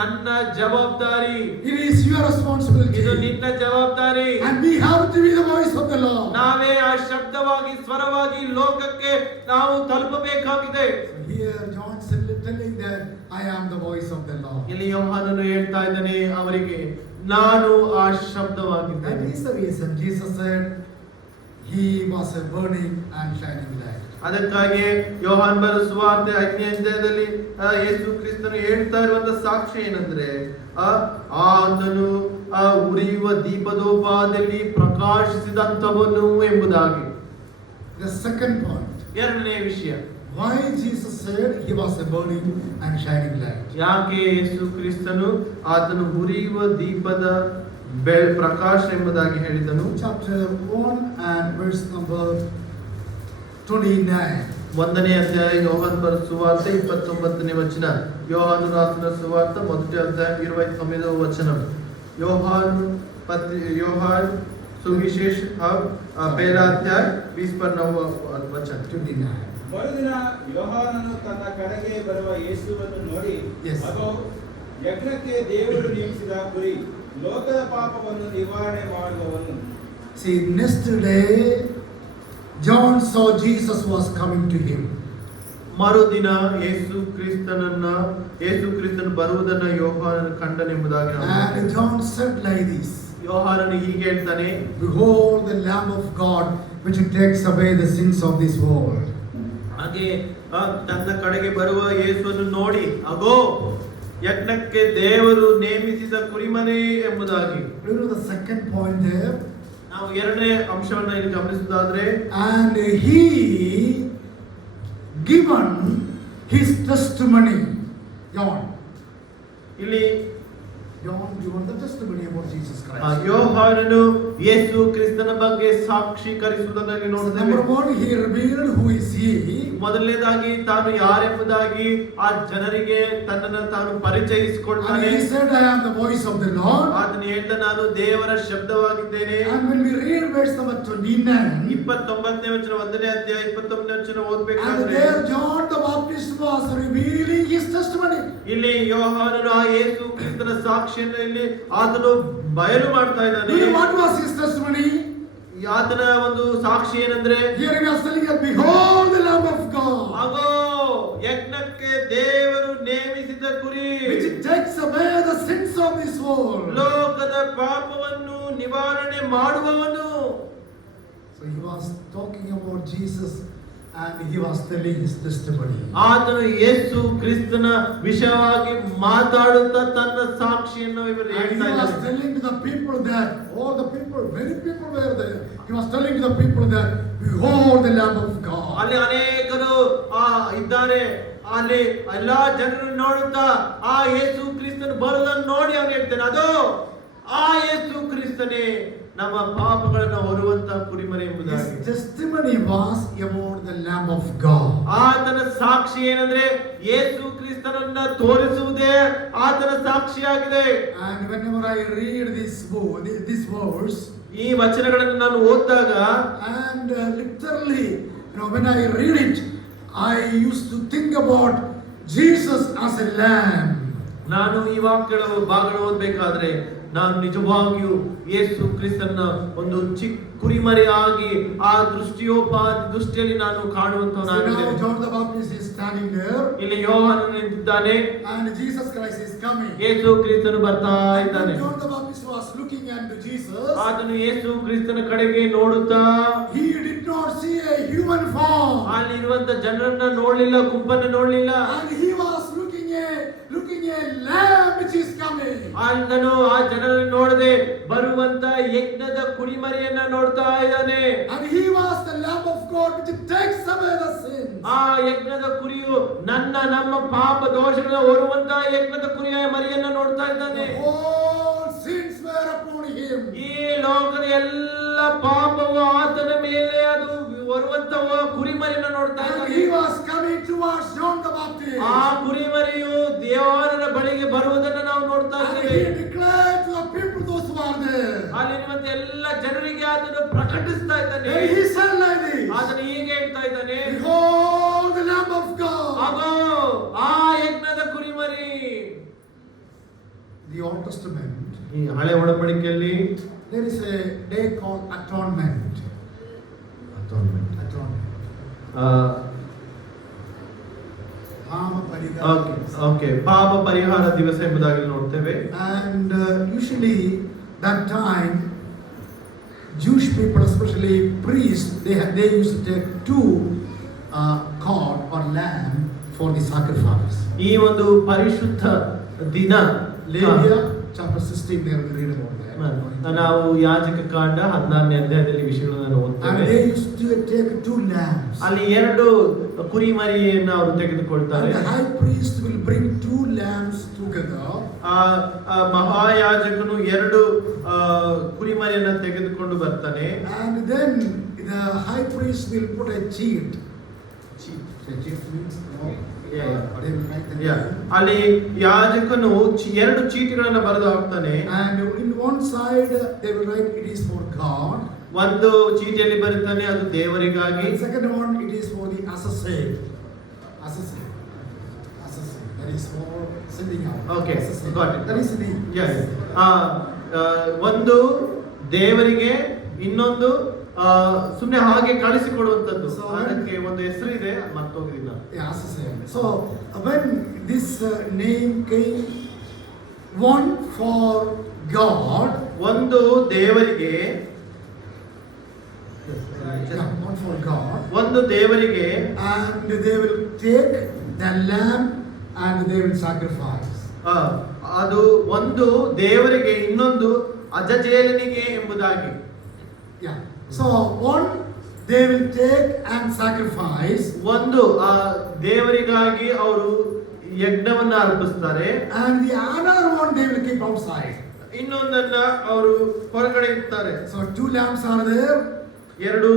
ನನ್ನ ಜವಾಬ್ದಾರಿ. It is your responsibility. ಇದು ನಿನ್ನ ಜವಾಬ್ದಾರಿ. And we have to be the voice of the Lord. ನಾವೇ ಆ ಶಬ್ದವಾಗಿ, ಸ್ವರವಾಗಿ ಲೋಕಕ್ಕೆ ನಾವು ತಲುಪಬೇಕಾಗಿದೆ. Here John is telling that I am the voice of the Lord. ಇಲ್ಲಿ ಯೋಹಾನನು ಹೇಳ್ತಾ ಇದ್ದಾನೆ ಅವರಿಗೆ, ನಾನು ಆ That ಶಬ್ದವಾಗಿದ್ದೇನೆ. is the reason Jesus said he was a burning and shining light. ಅದಕ್ಕಾಗಿ ಯೋಹಾನ್ ಬರೆದ ಸುವಾರ್ತೆ 5ನೇ ಅಧ್ಯಾಯದಲ್ಲಿ ಯೇಸು ಕ್ರಿಸ್ತನು ಹೇಳ್ತಾ ಇರುವಂತ ಸಾಕ್ಷಿ ಏನಂದ್ರೆ, ಆತನು ಉರಿಯುವ ದೀಪದೋಪಾದಿಯಲ್ಲಿ ಪ್ರಕಾಶಿಸಿದಂತವನು ಎಂಬುದಾಗಿ. The second point. ಎರಡನೇ ವಿಷಯ, Why Jesus said he was a burning and shining light. ಯಾಕೆ ಯೇಸು ಕ್ರಿಸ್ತನು ಆತನು ಉರಿಯುವ ದೀಪದ ಪ್ರಕಾಶ ಎಂಬುದಾಗಿ ಹೇಳಿದನು? Chapter 1 and verse number 29. ಒಂದನೇ ಅಧ್ಯಾಯ ಯೋಹಾನ ಬರೆದ ಸುವಾರ್ತೆ 29ನೇ ವಚನ. ಯೋಹಾನ ರಾసిన ಸುವಾರ್ತೆ ಮೊದಲ ಅಧ್ಯಾಯ 29వ ವಚనం. ಯೋಹಾನ ಸುವಿಶೇಷ ಪಹला अध्याय 20 पर 9 वचन. 29. ಮರುದಿನ ಯೋಹಾನನು ತನ್ನ ಕಡೆಗೆ ಬರುವ ಯೇಸುವನ್ನು ನೋಡಿ, Yes. ಅಗೋ, ಯಜ್ಞಕ್ಕೆ ದೇವರು ನೇಮಿಸಿದ ಕುರಿ, ಲೋಕದ ಪಾಪವನ್ನು ನಿವಾರಣೆ ಮಾಡುವವನು. See, next day, John saw Jesus was coming to him. ಮರುದಿನ ಯೇಸು ಕ್ರಿಸ್ತನ ಬರುವುದನ್ನು ಯೋಹಾನನ ಕಂಡನೆಂಬುದಾಗಿ ನಾವು And ನೋಡ್ತೇವೆ. John said like this, ಯೋಹಾನನು ಹೀಗೆ ಹೇಳ್ತಾನೆ, Behold the Lamb of God which takes away the sins of this world. ಹಾಗೆ ತನ್ನ ಕಡೆಗೆ ಬರುವ ಯೇಸುವನ್ನು ನೋಡಿ, ಅಗೋ, ಯಜ್ಞಕ್ಕೆ ದೇವರು ನೇಮಿಸಿದ ಕುರಿಮನೆ ಎಂಬುದಾಗಿ. You know the second point there? ನಾವು ಎರಡನೇ ಅಂಶವನ್ನ ಇಲ್ಲಿ ಗಮನಿಸುವುದಾದ್ರೆ, And he given his testimony. John given the testimony about Jesus Christ. ಯೋಹಾನನು ಯೇಸು ಕ್ರಿಸ್ತನ ಬಗ್ಗೆ ಸಾಕ್ಷೀಕರಿಸುವುದನ್ನು ಇಲ್ಲಿ ನೋಡುತ್ತೇವೆ. Number one, he revealed who is he. ಮೊದಲನೇದಾಗಿ ತಾನು ಯಾರೆಂಬುದಾಗಿ ಆ ಜನರಿಗೆ ತನ್ನನ್ನು ತಾನು ಪರಿಚಯಿಸಿಕೊಳ್ತಾನೆ. And he said, I am the voice of the Lord. ಆತನು ಹೇಳ್ದ, ನಾನು ದೇವರ ಶಬ್ದವಾಗಿದ್ದೇನೆ. And when we read verse number 29, 29ನೇ ವಚನ, ಒಂದನೇ ಅಧ್ಯಾಯ 29ನೇ ವಚನ and ಓದಬೇಕಾದ್ರೆ, there John the Baptist was revealing his testimony. ಇಲ್ಲಿ ಯೋಹಾನನು ಆ ಯೇಸು ಕ್ರಿಸ್ತನ ಸಾಕ್ಷಿಯನ್ನು ಇಲ್ಲಿ ಆತನು ಬಯಲು ಮಾಡ್ತಾ ಇದ್ದಾನೆ. What was his testimony? ಆತನ ಒಂದು ಸಾಕ್ಷಿ ಏನಂದ್ರೆ, Here he was telling us, behold the Lamb of God, ಅಗೋ, ಯಜ್ಞಕ್ಕೆ ದೇವರು ನೇಮಿಸಿದ ಕುರಿ, which takes away the sins of this world. ಲೋಕದ ಪಾಪವನ್ನು ನಿವಾರಣೆ ಮಾಡುವವನು. So he was talking about Jesus and he was telling his testimony. ಆತನು ಯೇಸು ಕ್ರಿಸ್ತನ ವಿಷಯವಾಗಿ ಮಾತಾಡುತ್ತಾ ತನ್ನ ಸಾಕ್ಷಿಯನ್ನು ಇವರು And he ಹೇಳ್ತಾ was ಇದ್ದಾರೆ. telling to the people that, all the people, many people were there. He was telling to the people that, behold the Lamb of God. ಅಲ್ಲಿ ಅನೇಕರು ಇದ್ದಾರೆ. ಅಲ್ಲಿ ಎಲ್ಲಾ ಜನರನ್ನು ನೋಡುತ್ತಾ ಆ ಯೇಸು ಕ್ರಿಸ್ತನ ಬರುವುದನ್ನು ನೋಡಿ ಅವನು ಹೇಳ್ತಾನೆ, ಅದು ಆ ಯೇಸು ಕ್ರಿಸ್ತನೇ ನಮ್ಮ ಪಾಪಗಳನ್ನು ಹೊರುವಂತ ಕುರಿಮರಿ ಎಂಬುದಾಗಿ. His testimony was about the Lamb of God. ಆತನ ಸಾಕ್ಷಿ ಏನಂದ್ರೆ ಯೇಸು ಕ್ರಿಸ್ತನನ್ನ ತೋರಿಸುವುದೇ ಆತನ ಸಾಕ್ಷಿಯಾಗಿದೆ. And whenever I read this book, this verse, ಈ ವಚನಗಳನ್ನು ನಾನು ಓದಿದಾಗ, and literally, when I read it, I used to think about Jesus as a lamb. ನಾನು ಈ ವಾಕ್ಯಗಳ ಭಾಗಗಳು ಓದಬೇಕಾದ್ರೆ ನಾನು ನಿಜವಾಗಿಯೂ ಯೇಸು ಕ್ರಿಸ್ತನ ಒಂದು ಚಿಕ್ಕ ಕುರಿಮರಿಯಾಗಿ ಆ ದೃಷ್ಟಿಯಲ್ಲಿ ನಾನು ಕಾಣುವಂತವನಾಗಿದ್ದೇನೆ. John the Baptist is standing there. ಇಲ್ಲಿ ಯೋಹಾನನು ನಿಂತಿದ್ದಾನೆ, And Jesus Christ is coming. ಯೇಸು ಕ್ರಿಸ್ತನು ಬರ್ತಾ ಇದ್ದಾನೆ. John the Baptist was looking unto Jesus. ಆತನು ಯೇಸು ಕ್ರಿಸ್ತನ ಕಡೆಗೆ ನೋಡುತ್ತಾ, He did not see a human form. ಅಲ್ಲಿ ಇರುವಂತ ಜನರನ್ನ ನೋಡ್ಲಿಲ್ಲ, ಗುಂಪನ್ನ ನೋಡ್ಲಿಲ್ಲ. And he was looking a lamb which is coming. ಆತನು ಆ ಜನರನ್ನು ನೋಡದೆ ಬರುವಂತ ಯಜ್ಞದ ಕುರಿಮರಿಯನ್ನ ನೋಡ್ತಾ ಇದ್ದಾನೆ. And he was the Lamb of God which takes away the sins. ಆ ಯಜ್ಞದ ಕುರಿಯು ನಮ್ಮ ಪಾಪ ದೋಷಗಳನ್ನ ಹೊರುವಂತ ಯಜ್ಞದ ಕುರಿಯ ಮರಿಯನ್ನ ನೋಡ್ತಾ ಇದ್ದಾನೆ. All sins were upon him. ಈ ಲೋಕದ ಎಲ್ಲ ಪಾಪವು ಆತನ ಮೇಲೆ ಅದು ಹೊರುವಂತ ಕುರಿಮರಿಯನ್ನ ನೋಡ್ತಾ And ಇದ್ದಾನೆ. he was coming towards John the Baptist. ಆ ಕುರಿಮರಿಯು ದೇವರ ಬಳಿಗೆ ಬರುವುದನ್ನು ನಾವು ನೋಡ್ತಾ And ಇದ್ದೇವೆ. he declared to the people, those who are there. ಅಲ್ಲಿರುವಂತ ಎಲ್ಲ ಜನರಿಗೆ ಆತನು ಪ್ರಕಟಿಸ್ತಾ ಇದ್ದಾನೆ. And he said like this, ಆತನು ಹೀಗೆ ಹೇಳ್ತಾ ಇದ್ದಾನೆ, behold the Lamb of God. ಅಗೋ, ಆ ಯಜ್ಞದ ಕುರಿಮರಿ. The Old Testament, ಈ ಹಳೆ ಒಡಂಬಡಿಕೆಯಲ್ಲಿ there is a day called atonement. Atonement. ಪಾಪ ಪರಿಹಾರ ದಿವಸ ಎಂಬುದಾಗಿ ನೋಡ್ತೇವೆ. And usually that time Jewish people, especially priests, they used to take two cod or lamb for the sacrifice. ಈ ಒಂದು ಪರಿಶುದ್ಧ ದಿನ Leviticus chapter 16 there we read about that. ನಾವು ಯಾಜಕ ಕಾಂಡ 16ನೇ ಅಧ್ಯಾಯದಲ್ಲಿ ವಿಷಯಗಳನ್ನು ಓದ್ತೇವೆ. And they used to take two lambs. ಅಲ್ಲಿ ಎರಡು ಕುರಿಮರಿಯನ್ನು ಅವರು ತೆಗೆದುಕೊಳ್ತಾರೆ. And the high priest will bring two lambs together. ಮಹಾಯಾಜಕನು ಎರಡು ಕುರಿಮರಿಯನ್ನು ತೆಗೆದುಕೊಂಡು ಬರ್ತಾನೆ. And then the high priest will put a cheat. The cheat means Yeah. they will write the Yeah. name. ಅಲ್ಲಿ ಯಾಜಕನು ಎರಡು ಚೀಟಿಗಳನ್ನ ಬರೆದು ಹಾಕ್ತಾನೆ. And in one side they will write it is for God. ಒಂದು ಚೀಟಿಯಲ್ಲಿ ಬರುತ್ತಾನೆ ಅದು ದೇವರಿಗಾಗಿ. And second one it is for the associate. Associate. That is for sending out. Okay, Associate. got it. That is the name. Yes. ಒಂದು ದೇವರಿಗೆ, ಇನ್ನೊಂದು ಸುಮ್ಮನೆ ಹಾಗೆ ಕಳಿಸಿಕೊಡುವಂತದ್ದು. So, ಅದಕ್ಕೆ ಒಂದು ಹೆಸರು ಇದೆ, ಮತ್ತೋಗಿಲ್ಲ. Yeah, associate. So when this name came, one for God. ಒಂದು ದೇವರಿಗೆ, Yeah, one for God. ಒಂದು ದೇವರಿಗೆ, And they will take the lamb and they will sacrifice. ಅದು ಒಂದು ದೇವರಿಗೆ, ಇನ್ನೊಂದು ಅಜಜೇಲನಿಗೆ ಎಂಬುದಾಗಿ. Yeah. So one they will take and sacrifice. ಒಂದು ದೇವರಿಗಾಗಿ ಅವರು ಯಜ್ಞವನ್ನ ಅರ್ಪಿಸ್ತಾರೆ. And the other one they will keep outside. ಇನ್ನೊಂದನ್ನ ಅವರು ಹೊರಗಡೆ ಇಡ್ತಾರೆ. So two lambs are there. ಎರಡು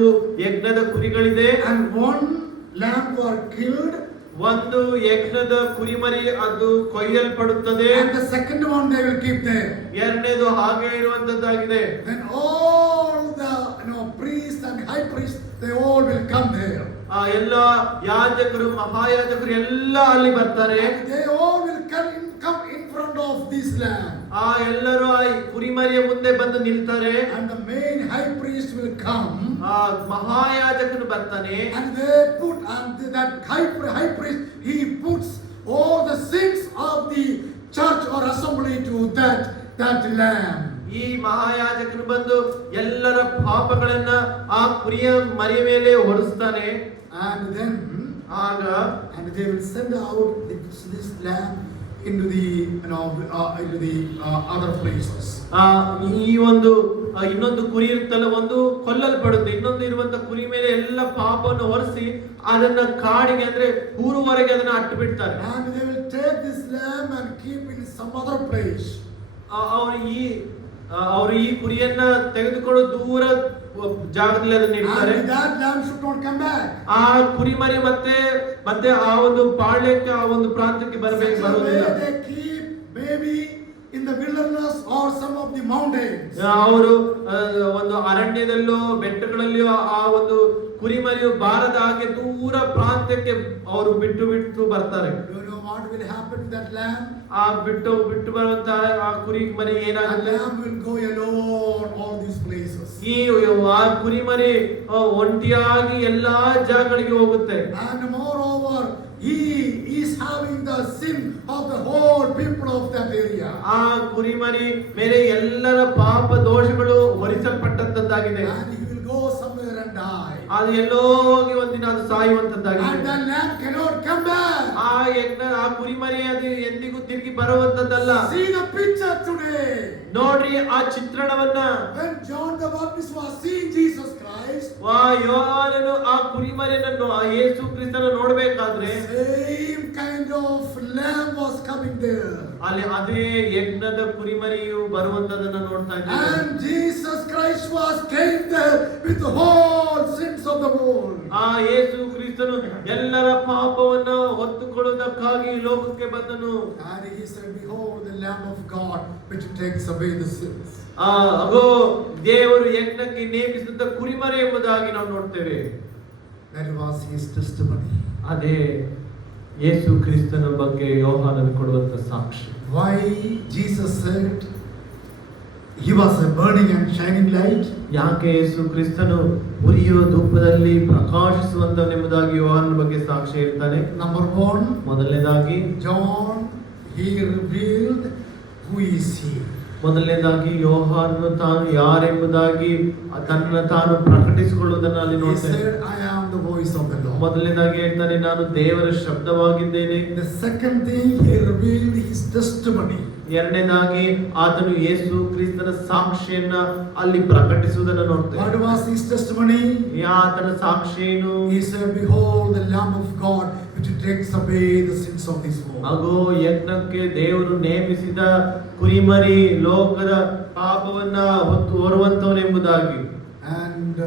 ಯಜ್ಞದ ಕುರಿಗಳಿದೆ. And one lamb were killed. ಒಂದು ಯಜ್ಞದ ಕುರಿಮರಿ ಅದು ಕೊಯ್ಯಲ್ಪಡುತ್ತದೆ. And the second one they will keep there. ಎರಡನೇದು ಹಾಗೆ ಇರುವಂತದ್ದಾಗಿದೆ. Then all the priests and high priests they all will come there. ಎಲ್ಲ ಯಾಜಕರು, ಮಹಾಯಾಜಕರು ಎಲ್ಲ ಅಲ್ಲಿ ಬರ್ತಾರೆ. And they all will come in front of this lamb. ಎಲ್ಲರೂ ಆ ಕುರಿಮರಿಯ ಮುಂದೆ ಬಂದು ನಿಲ್ತಾರೆ. And the main high priest will come. ಮಹಾಯಾಜಕನು ಬರ್ತಾನೆ. And they put, and that high priest, he puts all the sins of the church or assembly to that lamb. ಈ ಮಹಾಯಾಜಕನು ಬಂದು ಎಲ್ಲರ ಪಾಪಗಳನ್ನ ಆ ಕುರಿಯ ಮರಿಯ ಮೇಲೆ ಹೊರಿಸ್ತಾನೆ. And then ಆಗ and they will send out this lamb into the into the other places. ಈ ಒಂದು ಇನ್ನೊಂದು ಕುರಿ ಇರುತ್ತಲ್ಲ, ಒಂದು ಕೊಲ್ಲಲ್ಪಡುತ್ತೆ, ಇನ್ನೊಂದು ಇರುವಂತ ಕುರಿ ಮೇಲೆ ಎಲ್ಲ ಪಾಪವನ್ನು ಹೊರಿಸಿ ಅದನ್ನ ಕಾಡಿಗೆ, ಅಂದ್ರೆ ಊರುವರೆಗೆ ಅದನ್ನ ಅಟ್ಟು ಬಿಡ್ತಾರೆ. And they will take this lamb and keep in some other place. ಅವರು ಈ ಕುರಿಯನ್ನ ತೆಗೆದುಕೊಂಡು ದೂರ ಜಾಗದಲ್ಲಿ ಅದನ್ನ ಇಡ್ತಾರೆ. And that lamb should not come back. ಆ ಕುರಿಮರಿ ಮತ್ತೆ ಆ ಒಂದು ಪಾಳ್ಯಕ್ಕೆ, ಆ ಒಂದು ಪ್ರಾಂತಕ್ಕೆ ಬರೋದಿಲ್ಲ. They keep maybe in the wilderness or some of the mountains. ಅವರು ಒಂದು ಅರಣ್ಯದಲ್ಲೋ ಬೆಟ್ಟಗಳಲ್ಲಿಯೋ ಆ ಒಂದು ಕುರಿಮರಿಯು ಬಾರದ ಹಾಗೆ ದೂರ ಪ್ರಾಂತ್ಯಕ್ಕೆ ಅವರು ಬಿಟ್ಟು ಬರ್ತಾರೆ. You know what will happen to that lamb? ಆ ಬಿಟ್ಟು ಬರುವಂತ ಆ ಕುರಿ ಮರಿ That ಏನಾಗುತ್ತೆ? lamb will go alone all these places. ಈ ಆ ಕುರಿಮರಿ ಒಂಟಿಯಾಗಿ ಎಲ್ಲಾ ಜಾಗಗಳಿಗೆ ಹೋಗುತ್ತೆ. And moreover, he is having the sin of the whole people of that area. ಆ ಕುರಿಮರಿ ಮೇಲೆ ಎಲ್ಲರ ಪಾಪ ದೋಷಗಳು ಹೊರಿಸಲ್ಪಟ್ಟಂತದ್ದಾಗಿದೆ. And he will go somewhere and die. ಅದು ಎಲ್ಲೋ ಹೋಗಿ ಒಂದಿನ ಅದು ಸಾಯುವಂತದ್ದಾಗಿದೆ. And the lamb cannot come back. ಆ ಕುರಿಮರಿ ಅದು ಎಂದಿಗೂ ತಿರುಗಿ ಬರುವಂತದ್ದಲ್ಲ. See the picture today. ನೋಡ್ರಿ ಆ ಚಿತ್ರಣವನ್ನ. When John the Baptist was seeing Jesus Christ, ಯೋಹಾನನು ಆ ಕುರಿಮರಿಯನ್ನು, ಆ ಯೇಸು ಕ್ರಿಸ್ತನ ನೋಡ್ಬೇಕಾದ್ರೆ same kind of lamb was coming there. ಅಲ್ಲಿ ಅದೇ ಯಜ್ಞದ ಕುರಿಮರಿಯು ಬರುವಂತದನ್ನ ನೋಡ್ತಾ ಇದ್ದೀವಿ. And Jesus Christ was came there with the whole sins of the world. ಆ ಯೇಸು ಕ್ರಿಸ್ತನು ಎಲ್ಲರ ಪಾಪವನ್ನು ಹೊತ್ತುಕೊಳ್ಳುವುದಕ್ಕಾಗಿ ಲೋಕಕ್ಕೆ ಬಂದನು. And he said, behold the Lamb of God which takes away the sins. ಅಗೋ ದೇವರು ಯಜ್ಞಕ್ಕೆ ನೇಮಿಸಿದ ಕುರಿಮರಿ ಎಂಬುದಾಗಿ ನಾವು ನೋಡ್ತೇವೆ. That was his testimony. ಅದೇ ಯೇಸು ಕ್ರಿಸ್ತನ ಬಗ್ಗೆ ಯೋಹಾನನು ಕೊಡುವಂತ ಸಾಕ್ಷಿ. Why Jesus said he was a burning and shining light? ಯಾಕೆ ಯೇಸು ಕ್ರಿಸ್ತನು ಉರಿಯುವ ಧೂಪದಲ್ಲಿ ಪ್ರಕಾಶಿಸುವಂತನೆಂಬುದಾಗಿ ಯೋಹಾನನ ಬಗ್ಗೆ ಸಾಕ್ಷಿ ಹೇಳ್ತಾನೆ. Number one, ಮೊದಲನೇದಾಗಿ John, he revealed who is he. ಮೊದಲನೇದಾಗಿ ಯೋಹಾನನು ತಾನು ಯಾರೆಂಬುದಾಗಿ ತನ್ನ ತಾನು ಪ್ರಕಟಿಸಿಕೊಳ್ಳುವುದನ್ನು ಅಲ್ಲಿ He ನೋಡ್ತೇವೆ. said, I am the voice of the Lord. ಮೊದಲನೇದಾಗಿ ಹೇಳ್ತಾನೆ, ನಾನು ದೇವರ ಶಬ್ದವಾಗಿದ್ದೇನೆ. The second thing, he revealed his testimony. ಎರಡನೇದಾಗಿ ಆತನು ಯೇಸು ಕ್ರಿಸ್ತನ ಸಾಕ್ಷಿಯನ್ನ ಅಲ್ಲಿ ಪ್ರಕಟಿಸುವುದನ್ನು ನೋಡ್ತೇವೆ. What was his testimony? ಆತನ ಸಾಕ್ಷಿ ಏನು? He said, behold the Lamb of God which takes away the sins of this world. ಅಗೋ ಯಜ್ಞಕ್ಕೆ ದೇವರು ನೇಮಿಸಿದ ಕುರಿಮರಿ ಲೋಕದ ಪಾಪವನ್ನ ಹೊತ್ತು ಹೊರುವಂತವನೆಂಬುದಾಗಿ. And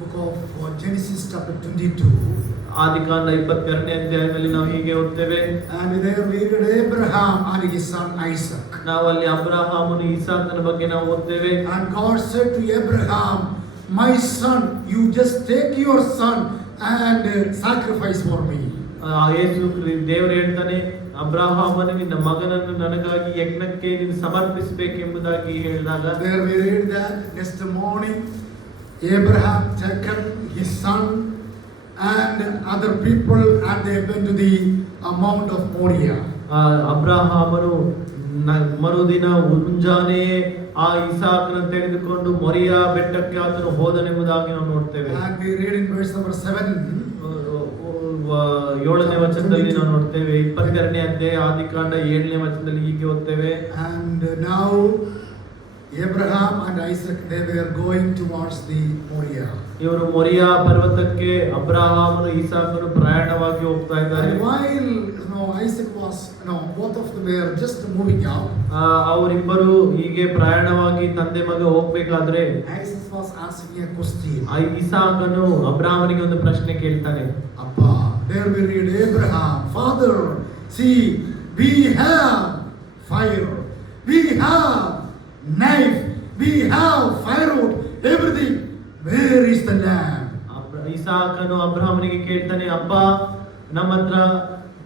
book of Genesis chapter 22. ಆದಿಕಾಂಡ 22ನೇ ಅಧ್ಯಾಯದಲ್ಲಿ ನಾವು ಹೀಗೆ ಓದ್ತೇವೆ. And there we read Abraham and his son Isaac. ನಾವು ಅಲ್ಲಿ ಅಬ್ರಹಾಮನು ಇಸಾಕನ ಬಗ್ಗೆ ನಾವು ಓದ್ತೇವೆ. And God said to Abraham, my son, you just take your son and sacrifice for me. ಯೇಸು ದೇವರು ಹೇಳ್ತಾನೆ, ಅಬ್ರಹಾಮನು ನಿನ್ನ ಮಗನನ್ನು ನನಗಾಗಿ ಯಜ್ಞಕ್ಕೆ ನೀನು ಸಮರ್ಪಿಸಬೇಕೆಂಬುದಾಗಿ ಹೇಳಿದಾಗ There we read that next morning Abraham taken his son and other people and they went to the Mount of Moriah. ಅಬ್ರಹಾಮನು ಮರುದಿನ ಮುಂಜಾನೆ ಆ ಇಸಾಕನ ತೆಗೆದುಕೊಂಡು ಮೊರಿಯಾ ಬೆಟ್ಟಕ್ಕೆ ಆತನು ಹೋದನೆಂಬುದಾಗಿ ನಾವು ನೋಡ್ತೇವೆ. And we read in verse number 7. 7ನೇ ವಚನದಲ್ಲಿ ನಾವು ನೋಡ್ತೇವೆ. 22ನೇ ಅಧ್ಯಾಯ ಆದಿಕಾಂಡ 7ನೇ ವಚನದಲ್ಲಿ ಹೀಗೆ ಓದ್ತೇವೆ. And now Abraham and Isaac they were going towards the Moriah. ಇವರು ಮೊರಿಯಾ ಪರ್ವತಕ್ಕೆ ಅಬ್ರಹಾಮನು ಇಸಾಕನು ಪ್ರಯಾಣವಾಗಿ ಹೋಗ್ತಾ ಇದ್ದಾರೆ. And while Isaac was both of them were just moving out. ಅವರಿಬ್ಬರು ಹೀಗೆ ಪ್ರಯಾಣವಾಗಿ ತಂದೆ ಮಗ ಹೋಗ್ಬೇಕಾದ್ರೆ Isaac was asking a question. ಇಸಾಕನು ಅಬ್ರಹಾಮನಿಗೆ ಒಂದು ಪ್ರಶ್ನೆ ಕೇಳ್ತಾನೆ. Appa, there we read Abraham, father, see, we have fire, we have knife, we have firewood, everything. Where is the lamb? ಇಸಾಕನು ಅಬ್ರಹಾಮನಿಗೆ ಕೇಳ್ತಾನೆ, ಅಪ್ಪ ನಮ್ಮ ಹತ್ರ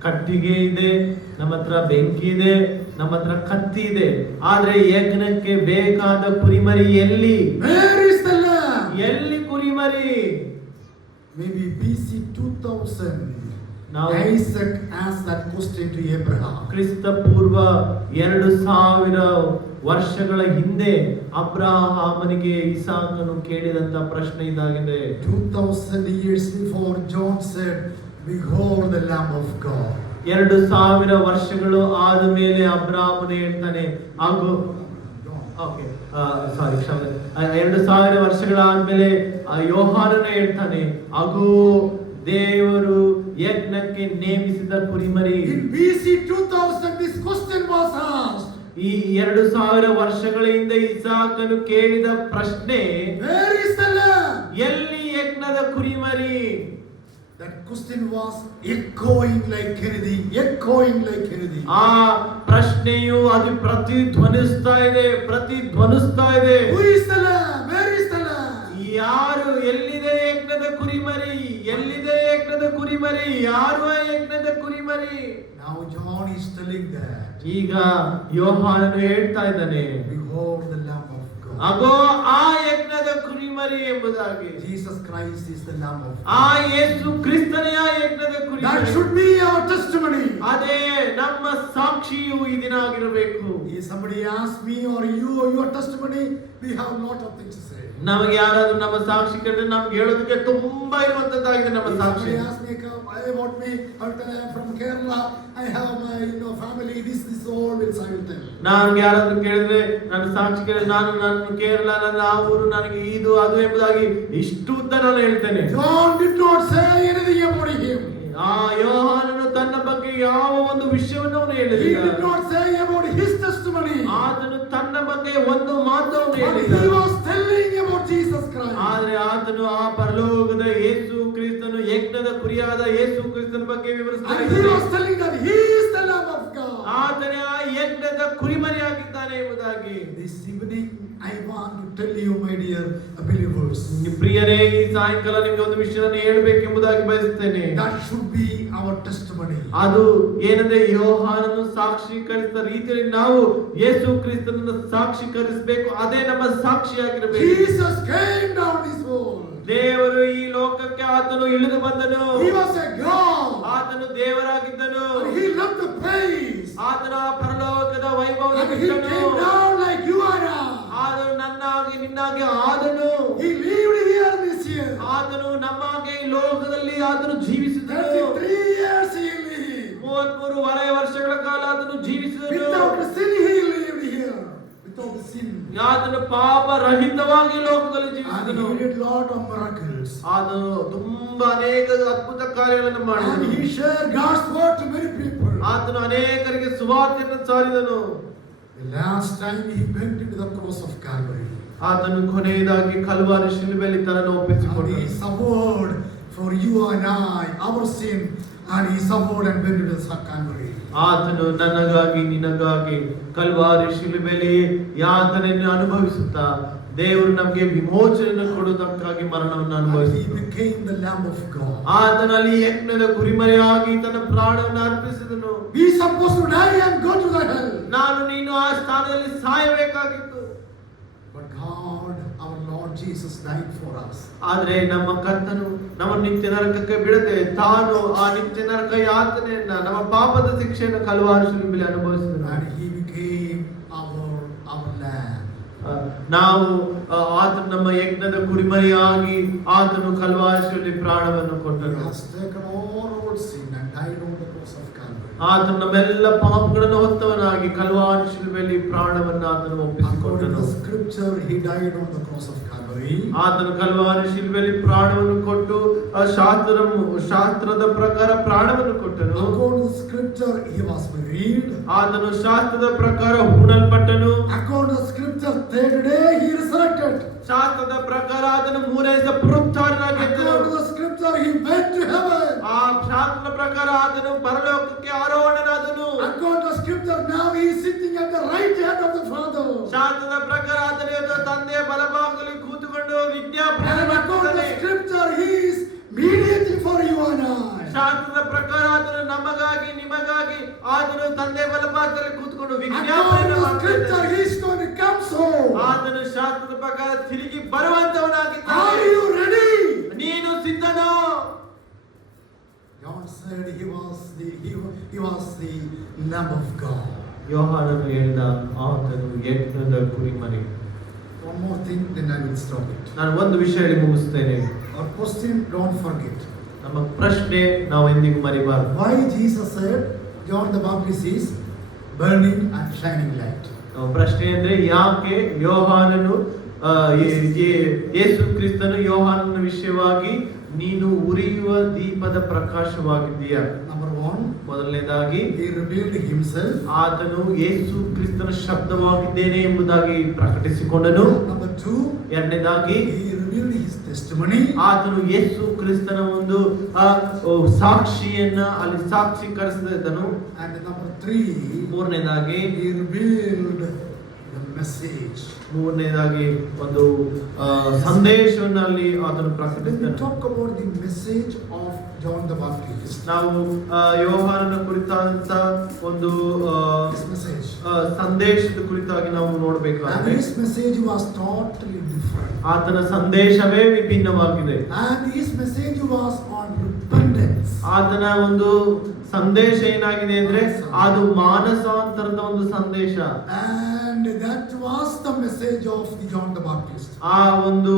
ಕಟ್ಟಿಗೆ ಇದೆ, ನಮ್ಮ ಹತ್ರ ಬೆಂಕಿ ಇದೆ, ನಮ್ಮ ಹತ್ರ ಕತ್ತಿ ಇದೆ, ಆದ್ರೆ ಯಜ್ಞಕ್ಕೆ ಬೇಕಾದ ಕುರಿಮರಿ ಎಲ್ಲಿ? Where is the lamb? ಎಲ್ಲಿ ಕುರಿಮರಿ? Maybe BC 2000. Now Isaac asked that question to Abraham. ಕ್ರಿಸ್ತ ಪೂರ್ವ 2000 ವರ್ಷಗಳ ಹಿಂದೆ ಅಬ್ರಹಾಮನಿಗೆ ಇಸಾಕನು ಕೇಳಿದಂತ ಪ್ರಶ್ನೆ ಇದಾಗಿದೆ. 2000 years before John said, behold the Lamb of God. 2000 ವರ್ಷಗಳು ಆದ ಮೇಲೆ ಅಬ್ರಹಾಮನು ಹೇಳ್ತಾನೆ, ಹಾಗೂ ಓಕೆ ಸಾರಿ ಕ್ಷಮೆ, 2000 ವರ್ಷಗಳಾದ್ಮೇಲೆ ಯೋಹಾನನು ಹೇಳ್ತಾನೆ, ಹಾಗೂ ದೇವರು ಯಜ್ಞಕ್ಕೆ ನೇಮಿಸಿದ ಕುರಿಮರಿ. In BC 2000 this question was asked. ಈ 2000 ವರ್ಷಗಳ ಹಿಂದೆ ಇಸಾಕನು ಕೇಳಿದ ಪ್ರಶ್ನೆ, Where is the lamb? ಎಲ್ಲಿ ಯಜ್ಞದ ಕುರಿಮರಿ? That question was echoing like anything. ಆ ಪ್ರಶ್ನೆಯು ಅದು ಪ್ರತಿಧ್ವನಿಸ್ತಾ ಇದೆ. Who is the lamb? Where is the lamb? ಯಾರು? ಎಲ್ಲಿದೆ ಯಜ್ಞದ ಕುರಿಮರಿ? ಎಲ್ಲಿದೆ ಯಜ್ಞದ ಕುರಿಮರಿ? ಯಾರು ಆ ಯಜ್ಞದ ಕುರಿಮರಿ? Now John is telling that. ಈಗ ಯೋಹಾನನು ಹೇಳ್ತಾ ಇದ್ದಾನೆ, Behold the Lamb of God. ಅಗೋ ಆ ಯಜ್ಞದ ಕುರಿಮರಿ ಎಂಬುದಾಗಿ. Jesus Christ is the Lamb of God. ಆ ಯೇಸು ಕ್ರಿಸ್ತನೇ ಆ ಯಜ್ಞದ That ಕುರಿಮರಿ. should be our testimony. ಅದೇ ನಮ್ಮ ಸಾಕ್ಷಿಯು ಈ ದಿನ ಆಗಿರಬೇಕು. If somebody asks me or you or your testimony, we have a lot of things to say. ನಮಗೆ ಯಾರಾದ್ರೂ ನಮ್ಮ ಸಾಕ್ಷಿ ಕೇಳಿದ್ರೆ ನಮ್ಗೆ ಹೇಳೋದಕ್ಕೆ ತುಂಬಾ ಇರುವಂತದ್ದಾಗಿದೆ ನಮ್ಮ If Sakshi. somebody asks me about me, I will tell I am from Kerala, I have my family, this all will I will tell. ನಾನು ಯಾರಾದ್ರೂ ಕೇಳಿದ್ರೆ ನನ್ನ ಸಾಕ್ಷಿ ಕೇಳಿದ್ರೆ ನಾನು ಕೇರಳ, ನನ್ನ ಆ ಊರು, ನನಗೆ ಇದು ಅದು ಎಂಬುದಾಗಿ ಇಷ್ಟು ಉದ್ದ ನಾನು ಹೇಳ್ತೇನೆ. John did not say anything about him. ಆ ಯೋಹಾನನು ತನ್ನ ಬಗ್ಗೆ ಯಾವ ಒಂದು ವಿಷಯವನ್ನು ಅವನು He ಹೇಳಿಲ್ಲ. did not say about his testimony. ಆತನು ತನ್ನ ಬಗ್ಗೆ ಒಂದು ಮಾತು ಅವನು But ಹೇಳಿಲ್ಲ. he was telling about Jesus Christ. ಆದ್ರೆ ಆತನು ಆ ಪರಲೋಕದ ಯೇಸು ಕ್ರಿಸ್ತನು, ಯಜ್ಞದ ಕುರಿಯಾದ ಯೇಸು ಕ್ರಿಸ್ತನ ಬಗ್ಗೆ And he ವಿವರಿಸ್ತಾನೆ. was telling that he is the Lamb of God. ಆತನೇ ಆ ಯಜ್ಞದ ಕುರಿಮರಿಯಾಗಿದ್ದಾನೆ ಎಂಬುದಾಗಿ. This evening I want to tell you, my dear believers, ಪ್ರಿಯರೇ, ಈ ಸಾಯಂಕಾಲ ನಿಮಗೆ ಒಂದು ವಿಷಯವನ್ನು ಹೇಳಬೇಕೆಂಬುದಾಗಿ ಬಯಸುತ್ತೇನೆ. that should be our testimony. ಅದು ಏನಂದ್ರೆ ಯೋಹಾನನು ಸಾಕ್ಷೀಕರಿಸಿದ ರೀತಿಯಲ್ಲಿ ನಾವು ಯೇಸು ಕ್ರಿಸ್ತನನ್ನು ಸಾಕ್ಷೀಕರಿಸಬೇಕು. ಅದೇ ನಮ್ಮ ಸಾಕ್ಷಿಯಾಗಿರಬೇಕು. Jesus came down this world. ದೇವರು ಈ ಲೋಕಕ್ಕೆ ಆತನು ಇಳಿದು ಬಂದನು. He was a God. ಆತನು ದೇವರಾಗಿದ್ದನು. And he loved the praise. ಆತನ ಪರಲೋಕದ ವೈಭವವನ್ನು And he ಬಿಟ್ಟನು. came down like you are. ಆತನು ನನ್ನಾಗಿ ನಿನ್ನಾಗಿ ಆದನು. He lived here this year. ಆತನು ನಮ್ಮಾಗೆ ಈ ಲೋಕದಲ್ಲಿ ಆತನು ಜೀವಿಸಿದನು. 33 years he lived. 33.5 ವರ್ಷಗಳ ಕಾಲ ಆತನು ಜೀವಿಸಿದನು. Without sin he lived here. Without sin. ಆತನು ಪಾಪ ರಹಿತವಾಗಿ ಲೋಕದಲ್ಲಿ And ಜೀವಿಸಿದನು. he did lot of miracles. ಆತನು ತುಂಬಾ ಅನೇಕ ಅದ್ಭುತ ಕಾರ್ಯಗಳನ್ನು And ಮಾಡಿದನು. he shared God's word to many people. ಆತನು ಅನೇಕರಿಗೆ ಸುವಾರ್ತೆಯನ್ನು ಸಾರಿದನು. The last time he went into the cross of Calvary. ಆತನು ಕೊನೆಯದಾಗಿ ಕಲ್ವಾರಿ ಶಿಲುಬೆಯಲ್ಲಿ ತನ್ನನ್ನು And ಒಪ್ಪಿಸಿಕೊಂಡನು. he suffered for you and I, our sin, and he suffered and went to the Calvary. ಆತನು ನನಗಾಗಿ ನಿನಗಾಗಿ ಕಲ್ವಾರಿ ಶಿಲುಬೆಯಲ್ಲಿ ಯಾತನೆಯನ್ನು ಅನುಭವಿಸುತ್ತಾ ದೇವರು ನಮಗೆ ವಿಮೋಚನೆಯನ್ನು ಕೊಡುವುದಕ್ಕಾಗಿ ಮರಣವನ್ನು And ಅನುಭವಿಸಿದನು. he became the Lamb of God. ಆತನಲ್ಲಿ ಯಜ್ಞದ ಕುರಿಮರಿಯಾಗಿ ತನ್ನ ಪ್ರಾಣವನ್ನು ಅರ್ಪಿಸಿದನು. We supposed to die and go to the hell. ನಾನು ನೀನು ಆ ಸ್ಥಾನದಲ್ಲಿ ಸಾಯಬೇಕಾಗಿತ್ತು. But God, our Lord Jesus, died for us. ಆದ್ರೆ ನಮ್ಮ ಕರ್ತನು ನಮ್ಮ ನಿತ್ಯ ನರಕಕ್ಕೆ ಬಿಡದೆ ತಾನು ಆ ನಿತ್ಯ ನರಕ ಯಾತನೆಯನ್ನ ನಮ್ಮ ಪಾಪದ ಶಿಕ್ಷೆಯನ್ನು Calvary ಶಿಲುಬೆಯಲ್ಲಿ ಅನುಭವಿಸಿದನು. And he became our lamb. ನಾವು ಆತನು ನಮ್ಮ ಯಜ್ಞದ ಕುರಿಮರಿಯಾಗಿ ಆತನು ಕಲ್ವಾರಿ ಶಿಲುಬೆಯಲ್ಲಿ ಪ್ರಾಣವನ್ನು He ಕೊಟ್ಟನು. has taken all our sin and died on the cross of Calvary. ಆತನು ನಮ್ಮೆಲ್ಲ ಪಾಪಗಳನ್ನು ಹೊತ್ತವನಾಗಿ ಕಲ್ವಾರಿ ಶಿಲುಬೆಯಲ್ಲಿ ಪ್ರಾಣವನ್ನು ಆತನು According ಒಪ್ಪಿಸಿಕೊಟ್ಟನು. to the scripture, he died on the cross of Calvary. ಆತನು ಕಲ್ವಾರಿ ಶಿಲುಬೆಯಲ್ಲಿ ಪ್ರಾಣವನ್ನು ಕೊಟ್ಟು ಶಾಸ್ತ್ರದ ಪ್ರಕಾರ ಪ್ರಾಣವನ್ನು ಕೊಟ್ಟನು. According to the scripture, he was buried. ಆತನು ಶಾಸ್ತ್ರದ ಪ್ರಕಾರ ಹೂಣಲ್ಪಟ್ಟನು. According to the scripture, third day he resurrected. ಶಾಸ್ತ್ರದ ಪ್ರಕಾರ ಆತನು ಮೂರನೇ ದಿವಸ ಪುನರುತ್ಥಾನನಾಗಿ ಎದ್ದನು. According to the scripture, he went to heaven. ಆ ಶಾಸ್ತ್ರದ ಪ್ರಕಾರ ಆತನು ಪರಲೋಕಕ್ಕೆ ಆರೋಹಣನಾದನು. According to the scripture, now he is sitting at the right hand of the Father. ಶಾಸ್ತ್ರದ ಪ್ರಕಾರ ಆತನು ಇವತ್ತು ತಂದೆಯ ಬಲಭಾಗದಲ್ಲಿ ಕೂತುಕೊಂಡು ವಿಜ್ಞಾಪನೆ And according to ಮಾಡುತ್ತಾನೆ. the scripture, he is mediating for you and I. ಶಾಸ್ತ್ರದ ಪ್ರಕಾರ ಆತನು ನಮಗಾಗಿ ನಿಮಗಾಗಿ ಆತನು ತಂದೆ ಬಲಭಾಗದಲ್ಲಿ ಕೂತ್ಕೊಂಡು According ವಿಜ್ಞಾಪನೆ to the ಮಾಡ್ತಾನೆ. scripture, he is going to come soon. ಆತನು ಶಾಸ್ತ್ರದ ಪ್ರಕಾರ ತಿರುಗಿ Are ಬರುವಂತವನಾಗಿದ್ದಾನೆ. you ready? ನೀನು ಸಿದ್ಧನೋ? John said he was the Lamb of God. ಯೋಹಾನನು ಹೇಳಿದ ಆತನು ಯಜ್ಞದ ಕುರಿಮರಿ. One more thing, then I will stop it. ನಾನು ಒಂದು ವಿಷಯ ಹೇಳಿ ಮುಗಿಸ್ತೇನೆ. Our question, don't forget. ನಮ್ಮ ಪ್ರಶ್ನೆ ನಾವು ಎಂದಿಗೂ ಮರಿಬಾರದು. Why Jesus said John the Baptist is burning and shining light? ನಮ್ಮ ಪ್ರಶ್ನೆ ಅಂದ್ರೆ ಯಾಕೆ ಯೋಹಾನನು ಯೇಸು ಕ್ರಿಸ್ತನು ಯೋಹಾನನ ವಿಷಯವಾಗಿ ನೀನು ಉರಿಯುವ ದೀಪದ ಪ್ರಕಾಶವಾಗಿದ್ದೀಯ. Number one, ಮೊದಲನೇದಾಗಿ he revealed himself. ಆತನು ಯೇಸು ಕ್ರಿಸ್ತನ ಶಬ್ದವಾಗಿದ್ದೇನೆ ಎಂಬುದಾಗಿ ಪ್ರಕಟಿಸಿಕೊಂಡನು. Number two, ಎರಡನೇದಾಗಿ he revealed his testimony. ಆತನು ಯೇಸು ಕ್ರಿಸ್ತನ ಒಂದು ಸಾಕ್ಷಿಯನ್ನ ಅಲ್ಲಿ ಸಾಕ್ಷೀಕರಿಸಿದನು. And number three, ಮೂರನೇದಾಗಿ he revealed the message. ಮೂರನೇದಾಗಿ ಒಂದು ಸಂದೇಶವನ್ನು ಅಲ್ಲಿ ಆತನು When we ಪ್ರಕಟಿಸಿದನು. talk about the message of John the Baptist, ನಾವು ಯೋಹಾನನ ಕುರಿತಾದಂತ ಒಂದು his message, ಸಂದೇಶದ ಕುರಿತಾಗಿ ನಾವು and ನೋಡಬೇಕಾದ್ರೆ his message was totally different. ಆತನ ಸಂದೇಶವೇ ವಿಭಿನ್ನವಾಗಿದೆ. And his message was on repentance. ಆತನ ಒಂದು ಸಂದೇಶ ಏನಾಗಿದೆ ಅಂದ್ರೆ ಅದು ಮಾನಸಾಂತರದ ಒಂದು ಸಂದೇಶ. And that was the message of the John the Baptist. ಆ ಒಂದು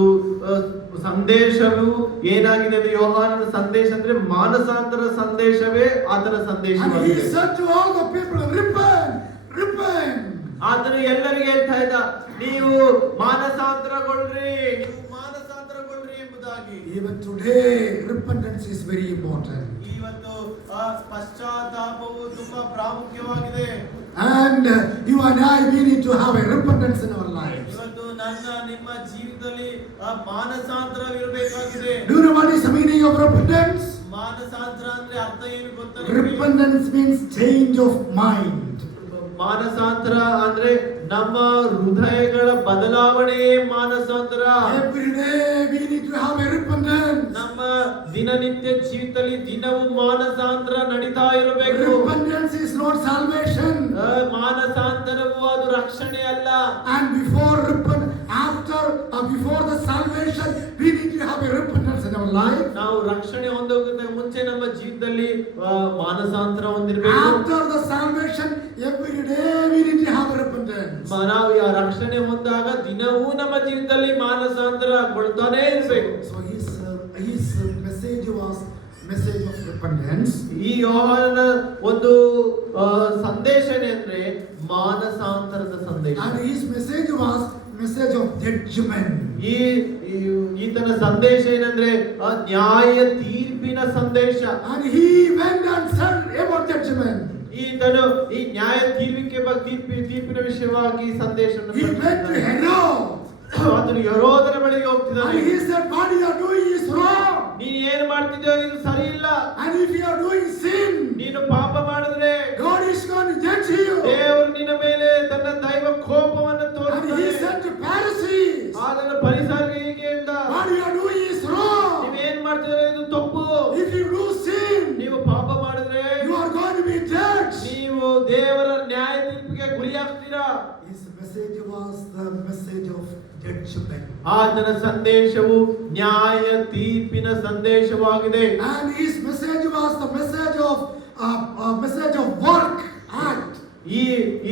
ಸಂದೇಶವು ಏನಾಗಿದೆ ಅಂದ್ರೆ ಯೋಹಾನನ ಸಂದೇಶ ಅಂದ್ರೆ ಮಾನಸಾಂತರ ಸಂದೇಶವೇ ಆತನ And he ಸಂದೇಶವಾಗಿದೆ. said to all the people, repent, repent. ಆತನು ಎಲ್ಲರಿಗೆ ಹೇಳ್ತಾ ಇದ್ದ, ನೀವು ಮಾನಸಾಂತರಗೊಳ್ರಿ, ನೀವು ಮಾನಸಾಂತರಗೊಳ್ರಿ ಎಂಬುದಾಗಿ. Even today, repentance is very important. ಇವತ್ತು ಪಶ್ಚಾತ್ತಾಪವು ತುಂಬಾ ಪ್ರಾಮುಖ್ಯವಾಗಿದೆ. And you and I, we need to have a repentance in our lives. ಇವತ್ತು ನನ್ನ ನಿಮ್ಮ ಜೀವಿತದಲ್ಲಿ ಮಾನಸಾಂತರವಿರಬೇಕಾಗಿದೆ. Do you know what is the meaning of repentance? ಮಾನಸಾಂತರ ಅಂದ್ರೆ ಅರ್ಥ ಏನು ಗೊತ್ತಾ? Repentance means change of mind. ಮಾನಸಾಂತರ ಅಂದ್ರೆ ನಮ್ಮ ಹೃದಯಗಳ ಬದಲಾವಣೆ ಮಾನಸಾಂತರ. Every day we need to have a repentance. ನಮ್ಮ ದಿನನಿತ್ಯ ಜೀವಿತದಲ್ಲಿ ದಿನವೂ ಮಾನಸಾಂತರ ನಡೀತಾ ಇರಬೇಕು. Repentance is not salvation. ಮಾನಸಾಂತರವು ಅದು ರಕ್ಷಣೆ ಅಲ್ಲ. And before the salvation, we need to have a repentance in our life. ನಾವು ರಕ್ಷಣೆ ಹೊಂದೋದಕ್ಕೆ ಮುಂಚೆ ನಮ್ಮ ಜೀವಿತದಲ್ಲಿ ಮಾನಸಾಂತರ ಹೊಂದಿರಬೇಕು. After the salvation, every day we need to have a repentance. ನಾವು ಆ ರಕ್ಷಣೆ ಹೊಂದಾಗ ದಿನವೂ ನಮ್ಮ ಜೀವಿತದಲ್ಲಿ ಮಾನಸಾಂತರಗೊಳ್ತಾನೆ ಇರಬೇಕು. So his message was message of repentance. ಈ ಯೋಹಾನನ ಒಂದು ಸಂದೇಶ ಅಂದ್ರೆ ಮಾನಸಾಂತರದ ಸಂದೇಶ. And his message was message of judgment. ಈತನ ಸಂದೇಶ ಏನಂದ್ರೆ ನ್ಯಾಯ ತೀರ್ಪಿನ ಸಂದೇಶ. And he went and said about judgment. ಈತನು ಈ ನ್ಯಾಯ ತೀರ್ಪಿನ ವಿಷಯವಾಗಿ ಸಂದೇಶವನ್ನು He went to Herod ಆತನು ಹೆರೋದನ ಬಳಿಗೆ ಹೋಗ್ತಿದ್ದಾನೆ. And he said, what you are doing is wrong. ನೀನು ಏನು ಮಾಡ್ತಿದ್ಯೋ ಇದು ಸರಿ ಇಲ್ಲ. And if you are doing sin, ನೀನು ಪಾಪ ಮಾಡಿದ್ರೆ God is going to judge you. ದೇವರು ನಿನ್ನ ಮೇಲೆ ತನ್ನ ದೈವ ಕೋಪವನ್ನು And he ತೋರಿಸ್ತಾನೆ. said to Pharisees, ಆತನ ಪರಿಸರಿಗೆ ಹೀಗೆ ಹೇಳ್ದ, what you are doing is wrong. ನೀವೇನ್ ಮಾಡ್ತಿದ್ರೆ ಇದು ತಪ್ಪು. If you do sin, ನೀವು ಪಾಪ ಮಾಡಿದ್ರೆ you are going to be judged. ನೀವು ದೇವರ ನ್ಯಾಯ ತೀರ್ಪಿಗೆ ಗುರಿಯಾಗ್ತೀರಾ. His message was the message of judgment. ಆತನ ಸಂದೇಶವು ನ್ಯಾಯ ತೀರ್ಪಿನ ಸಂದೇಶವಾಗಿದೆ. And his message was the message of work, act.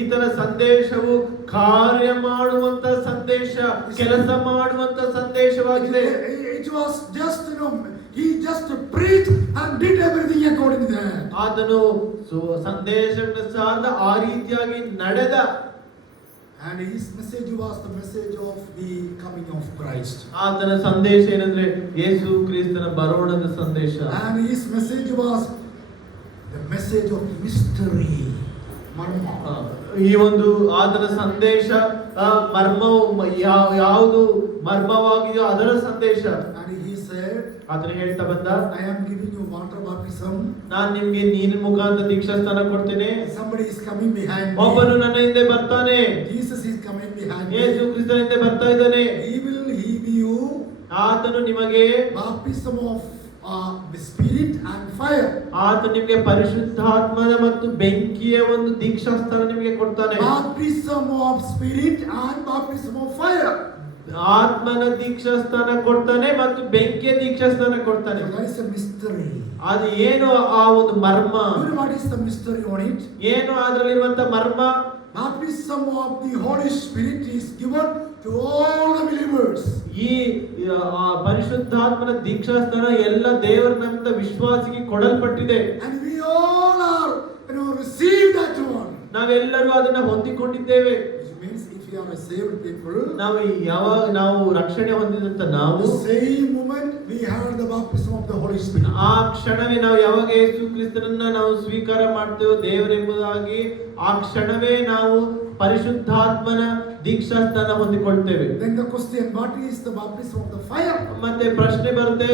ಈತನ ಸಂದೇಶವು ಕಾರ್ಯ ಮಾಡುವಂತ ಸಂದೇಶ, ಕೆಲಸ ಮಾಡುವಂತ ಸಂದೇಶವಾಗಿದೆ. It was just, he just preached and did everything according to that. ಆತನು ಸಂದೇಶವನ್ನು ಸಾರ್ದ, ಆ ರೀತಿಯಾಗಿ ನಡೆದ. And his message was the message of the coming of Christ. ಆತನ ಸಂದೇಶ ಏನಂದ್ರೆ ಯೇಸು ಕ್ರಿಸ್ತನ ಬರೋಣದ ಸಂದೇಶ. And his message was the message of mystery, ಮರ್ಮ. ಈ ಒಂದು ಆತನ ಸಂದೇಶ ಮರ್ಮ ಯಾವುದು ಮರ್ಮವಾಗಿದೆಯೋ ಅದರ ಸಂದೇಶ. And he said, ಆತನು ಹೇಳ್ತಾ ಬಂದ, I am giving you water baptism. ನಾನು ನಿಮ್ಗೆ ನೀರಿನ ಮುಖಾಂತರ ದೀಕ್ಷಾಸ್ನಾನ ಕೊಡ್ತೇನೆ. Somebody is coming behind me. ಒಬ್ಬನು ನನ್ನ ಹಿಂದೆ ಬರ್ತಾನೆ. Jesus is coming behind me. ಯೇಸು ಕ್ರಿಸ್ತನ ಹಿಂದೆ ಬರ್ತಾ ಇದ್ದಾನೆ. He will give you ಆತನು ನಿಮಗೆ baptism of the spirit and fire. ಆತನು ನಿಮಗೆ ಪರಿಶುದ್ಧಾತ್ಮದ ಮತ್ತು ಬೆಂಕಿಯ ಒಂದು ದೀಕ್ಷಾಸ್ನಾನ ನಿಮಗೆ ಕೊಡ್ತಾನೆ. Baptism of spirit and baptism of fire. ಆತ್ಮನ ದೀಕ್ಷಾಸ್ನಾನ ಕೊಡ್ತಾನೆ ಮತ್ತು ಬೆಂಕಿಯ ದೀಕ್ಷಾಸ್ನಾನ ಕೊಡ್ತಾನೆ. So that is a mystery. ಅದು ಏನು ಆ ಒಂದು ಮರ್ಮ? You know what is the mystery on it? ಏನು ಅದರಲ್ಲಿರುವಂತ ಮರ್ಮ? Baptism of the Holy Spirit is given to all the believers. ಈ ಪರಿಶುದ್ಧಾತ್ಮನ ದೀಕ್ಷಾಸ್ನಾನ ಎಲ್ಲ ದೇವರ ನಂಬಿದ ವಿಶ್ವಾಸಿಗೆ ಕೊಡಲ್ಪಟ್ಟಿದೆ. And we all are, receive that one. ನಾವೆಲ್ಲರೂ ಅದನ್ನ ಹೊಂದಿಕೊಂಡಿದ್ದೇವೆ. Which means if you are a saved people, ನಾವು ರಕ್ಷಣೆ ಹೊಂದಿದಂತ ನಾವು, the same moment we had the baptism of the Holy Spirit. ಆ ಕ್ಷಣವೇ ನಾವು ಯಾವಾಗ ಯೇಸು ಕ್ರಿಸ್ತನನ್ನ ನಾವು ಸ್ವೀಕಾರ ಮಾಡ್ತೇವೋ ದೇವರೆಂಬುದಾಗಿ, ಆ ಕ್ಷಣವೇ ನಾವು ಪರಿಶುದ್ಧಾತ್ಮನ ದೀಕ್ಷಾಸ್ನಾನ ಹೊಂದಿಕೊಳ್ತೇವೆ. Then the question, what is the baptism of the fire? ಮತ್ತೆ ಪ್ರಶ್ನೆ ಬರುತ್ತೆ,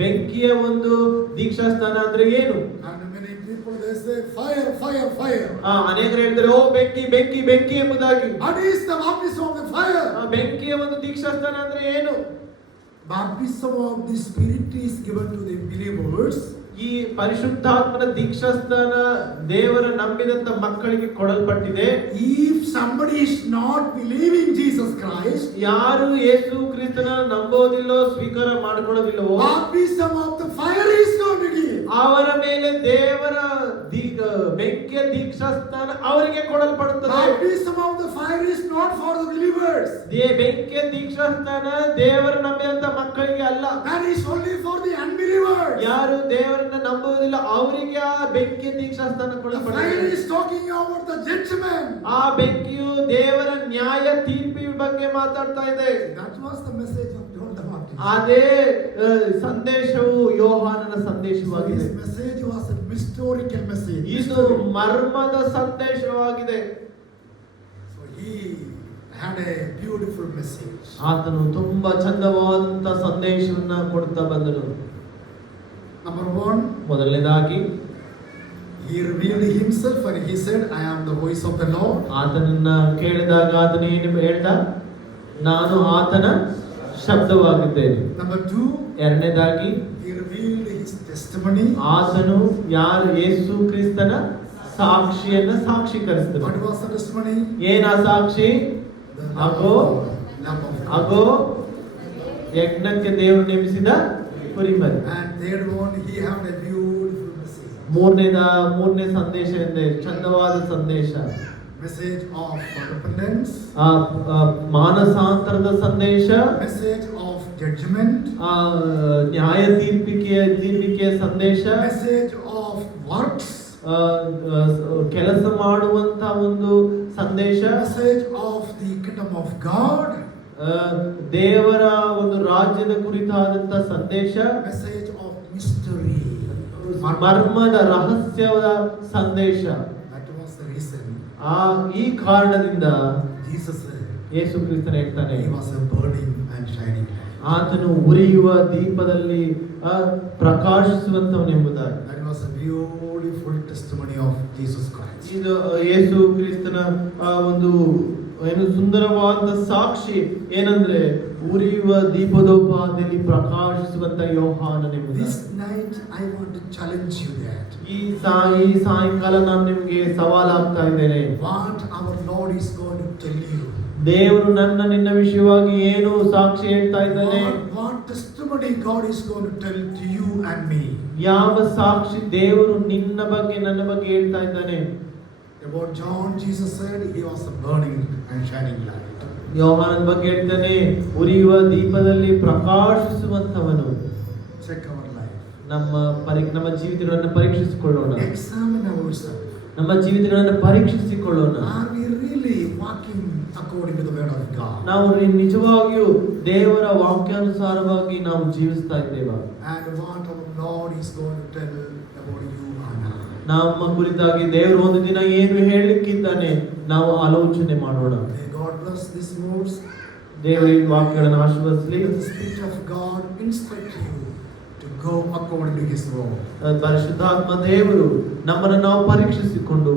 ಬೆಂಕಿಯ ಒಂದು ದೀಕ್ಷಾಸ್ನಾನ ಅಂದ್ರೆ ಏನು? And many people they say fire, fire, fire. ಅನೇಕರು ಹೇಳ್ತಾರೆ, ಓ ಬೆಂಕಿ ಬೆಂಕಿ ಬೆಂಕಿ ಎಂಬುದಾಗಿ. What is the baptism of the fire? ಬೆಂಕಿಯ ಒಂದು ದೀಕ್ಷಾಸ್ನಾನ ಅಂದ್ರೆ ಏನು? Baptism of the Spirit is given to the believers. ಈ ಪರಿಶುದ್ಧಾತ್ಮನ ದೀಕ್ಷಾಸ್ನಾನ ದೇವರ ನಂಬಿದಂತ ಮಕ್ಕಳಿಗೆ ಕೊಡಲ್ಪಟ್ಟಿದೆ. If somebody is not believing Jesus Christ, ಯಾರು ಯೇಸು ಕ್ರಿಸ್ತನ ನಂಬೋದಿಲ್ಲೋ, ಸ್ವೀಕಾರ ಮಾಡಿಕೊಳ್ಳೋದಿಲ್ಲವೋ, baptism of the fire is going to give. ಅವರ ಮೇಲೆ ದೇವರ ಬೆಂಕಿಯ ದೀಕ್ಷಾಸ್ನಾನ ಅವರಿಗೆ ಕೊಡಲ್ಪಡುತ್ತದೆ. Baptism of the fire is not for the believers. ಬೆಂಕಿಯ ದೀಕ್ಷಾಸ್ನಾನ ದೇವರ ನಂಬಿದಂತ ಮಕ್ಕಳಿಗೆ ಅಲ್ಲ. That is only for the unbelievers. ಯಾರು ದೇವರನ್ನ ನಂಬುವುದಿಲ್ಲ ಅವರಿಗೆ ಆ ಬೆಂಕಿಯ ದೀಕ್ಷಾಸ್ನಾನ The ಕೊಡಲ್ಪಡುತ್ತದೆ. fire is talking about the judgment. ಆ ಬೆಂಕಿಯು ದೇವರ ನ್ಯಾಯ ತೀರ್ಪಿನ ಬಗ್ಗೆ ಮಾತಾಡ್ತಾ ಇದೆ. That was the message of John the Baptist. ಅದೇ ಸಂದೇಶವು ಯೋಹಾನನ ಸಂದೇಶವಾಗಿದೆ. His message was a historical message. ಇದು ಮರ್ಮದ ಸಂದೇಶವಾಗಿದೆ. So he had a beautiful message. ಆತನು ತುಂಬಾ ಚಂದವಾದಂತ ಸಂದೇಶವನ್ನ ಕೊಡ್ತಾ ಬಂದನು. Number one, ಮೊದಲನೇದಾಗಿ he revealed himself and he said, I am the voice of the Lord. ಆತನನ್ನ ಕೇಳಿದಾಗ ಆತನು ಏನು ಹೇಳ್ದ? ನಾನು ಆತನ ಶಬ್ದವಾಗಿದ್ದೇನೆ. Number two, ಎರಡನೇದಾಗಿ he revealed his testimony. ಆತನು ಯಾರು ಯೇಸು ಕ್ರಿಸ್ತನ ಸಾಕ್ಷಿಯನ್ನ ಸಾಕ್ಷೀಕರಿಸಿದನು. What was the testimony? ಏನ ಸಾಕ್ಷಿ? The agro Lamb of God. ಅಗೋ ಯಜ್ಞಕ್ಕೆ ದೇವರು ನೇಮಿಸಿದ ಕುರಿಮರಿ. And third one, he had a beautiful message. ಮೂರನೇ ಸಂದೇಶ ಎಂದರೆ ಚಂದವಾದ ಸಂದೇಶ. Message of repentance. ಮಾನಸಾಂತರದ ಸಂದೇಶ. Message of judgment. ನ್ಯಾಯ ತೀರ್ಪಿಕೆಯ ಸಂದೇಶ. Message of works. ಕೆಲಸ ಮಾಡುವಂತ ಒಂದು ಸಂದೇಶ. Message of the kingdom of God. ದೇವರ ಒಂದು ರಾಜ್ಯದ ಕುರಿತಾದಂತ ಸಂದೇಶ. Message of mystery. ಮರ್ಮದ ರಹಸ್ಯದ ಸಂದೇಶ. That was the reason ಈ ಕಾರಣದಿಂದ Jesus ಯೇಸು ಕ್ರಿಸ್ತನು ಹೇಳ್ತಾನೆ, He was a burning and shining light. ಆತನು ಉರಿಯುವ ದೀಪದಲ್ಲಿ ಪ್ರಕಾಶಿಸುವಂತವನೆಂಬುದಾಗಿ. That was a beautiful testimony of Jesus Christ. ಇದು ಯೇಸು ಕ್ರಿಸ್ತನ ಒಂದು ಏನು ಸುಂದರವಾದ ಸಾಕ್ಷಿ ಏನಂದ್ರೆ ಉರಿಯುವ ದೀಪದೋಪಾದಿಯಲ್ಲಿ ಪ್ರಕಾಶಿಸುವಂತ ಯೋಹಾನನೆಂಬುದಾಗಿ. This night I want to challenge you that ಈ ಸಾಯಂಕಾಲ ನಾನು ನಿಮಗೆ ಸವಾಲಾಗ್ತಾ ಇದ್ದೇನೆ. what our Lord is going to tell you. ದೇವರು ನಿನ್ನ ವಿಷಯವಾಗಿ ಏನು ಸಾಕ್ಷಿ ಹೇಳ್ತಾ ಇದ್ದಾನೆ, What testimony God is going to tell to you and me. ಯಾವ ಸಾಕ್ಷಿ ದೇವರು ನಿನ್ನ ಬಗ್ಗೆ ನನ್ನ ಬಗ್ಗೆ ಹೇಳ್ತಾ ಇದ್ದಾನೆ. About John, Jesus said he was a burning and shining light. ಯೋಹಾನನ ಬಗ್ಗೆ ಹೇಳ್ತಾನೆ, ಉರಿಯುವ ದೀಪದಲ್ಲಿ ಪ್ರಕಾಶಿಸುವಂತವನು. Check our life. ನಮ್ಮ ಜೀವಿತಗಳನ್ನು ಪರೀಕ್ಷಿಸಿಕೊಳ್ಳೋಣ. Examine ourselves. ನಮ್ಮ ಜೀವಿತಗಳನ್ನು ಪರೀಕ್ಷಿಸಿಕೊಳ್ಳೋಣ. Are we really walking according to the word of God? ನಾವು ನಿಜವಾಗಿಯೂ ದೇವರ ವಾಕ್ಯಾನುಸಾರವಾಗಿ ನಾವು ಜೀವಿಸ್ತಾ ಇದ್ದೇವಾ? And what our Lord is going to tell about you and I. ನಮ್ಮ ಕುರಿತಾಗಿ ದೇವರು ಒಂದು ದಿನ ಏನು ಹೇಳಲಿಕ್ಕಿದ್ದಾನೆ ನಾವು ಆಲೋಚನೆ ಮಾಡೋಣ. May God bless these words. ದೇವರ ಈ ವಾಕ್ಯಗಳನ್ನು ಆಶೀರ್ವದಿಸಲಿ. Let the Spirit of God instruct you to go according to His word. ಪರಿಶುದ್ಧಾತ್ಮ ದೇವರು ನಮ್ಮನ್ನು ನಾವು ಪರೀಕ್ಷಿಸಿಕೊಂಡು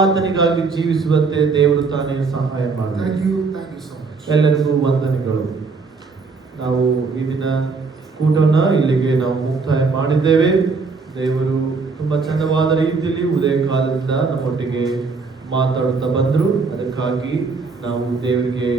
ಆತನಿಗಾಗಿ ಜೀವಿಸುವಂತೆ ದೇವರು ತಾನೇ ಸಹಾಯ ಮಾಡಲಿ. Thank you so much. ಎಲ್ಲರಿಗೂ ವಂದನೆಗಳು. ನಾವು ಈ ದಿನ ಕೂಟವನ್ನು ಇಲ್ಲಿಗೆ ನಾವು ಮುಕ್ತಾಯ ಮಾಡಿದ್ದೇವೆ. ದೇವರು ತುಂಬಾ ಚಂದವಾದ ರೀತಿಯಲ್ಲಿ ಉದಯ ಕಾಲದಿಂದ ನಮ್ಮೊಟ್ಟಿಗೆ ಮಾತಾಡುತ್ತಾ ಬಂದರು. ಅದಕ್ಕಾಗಿ ನಾವು ದೇವರಿಗೆ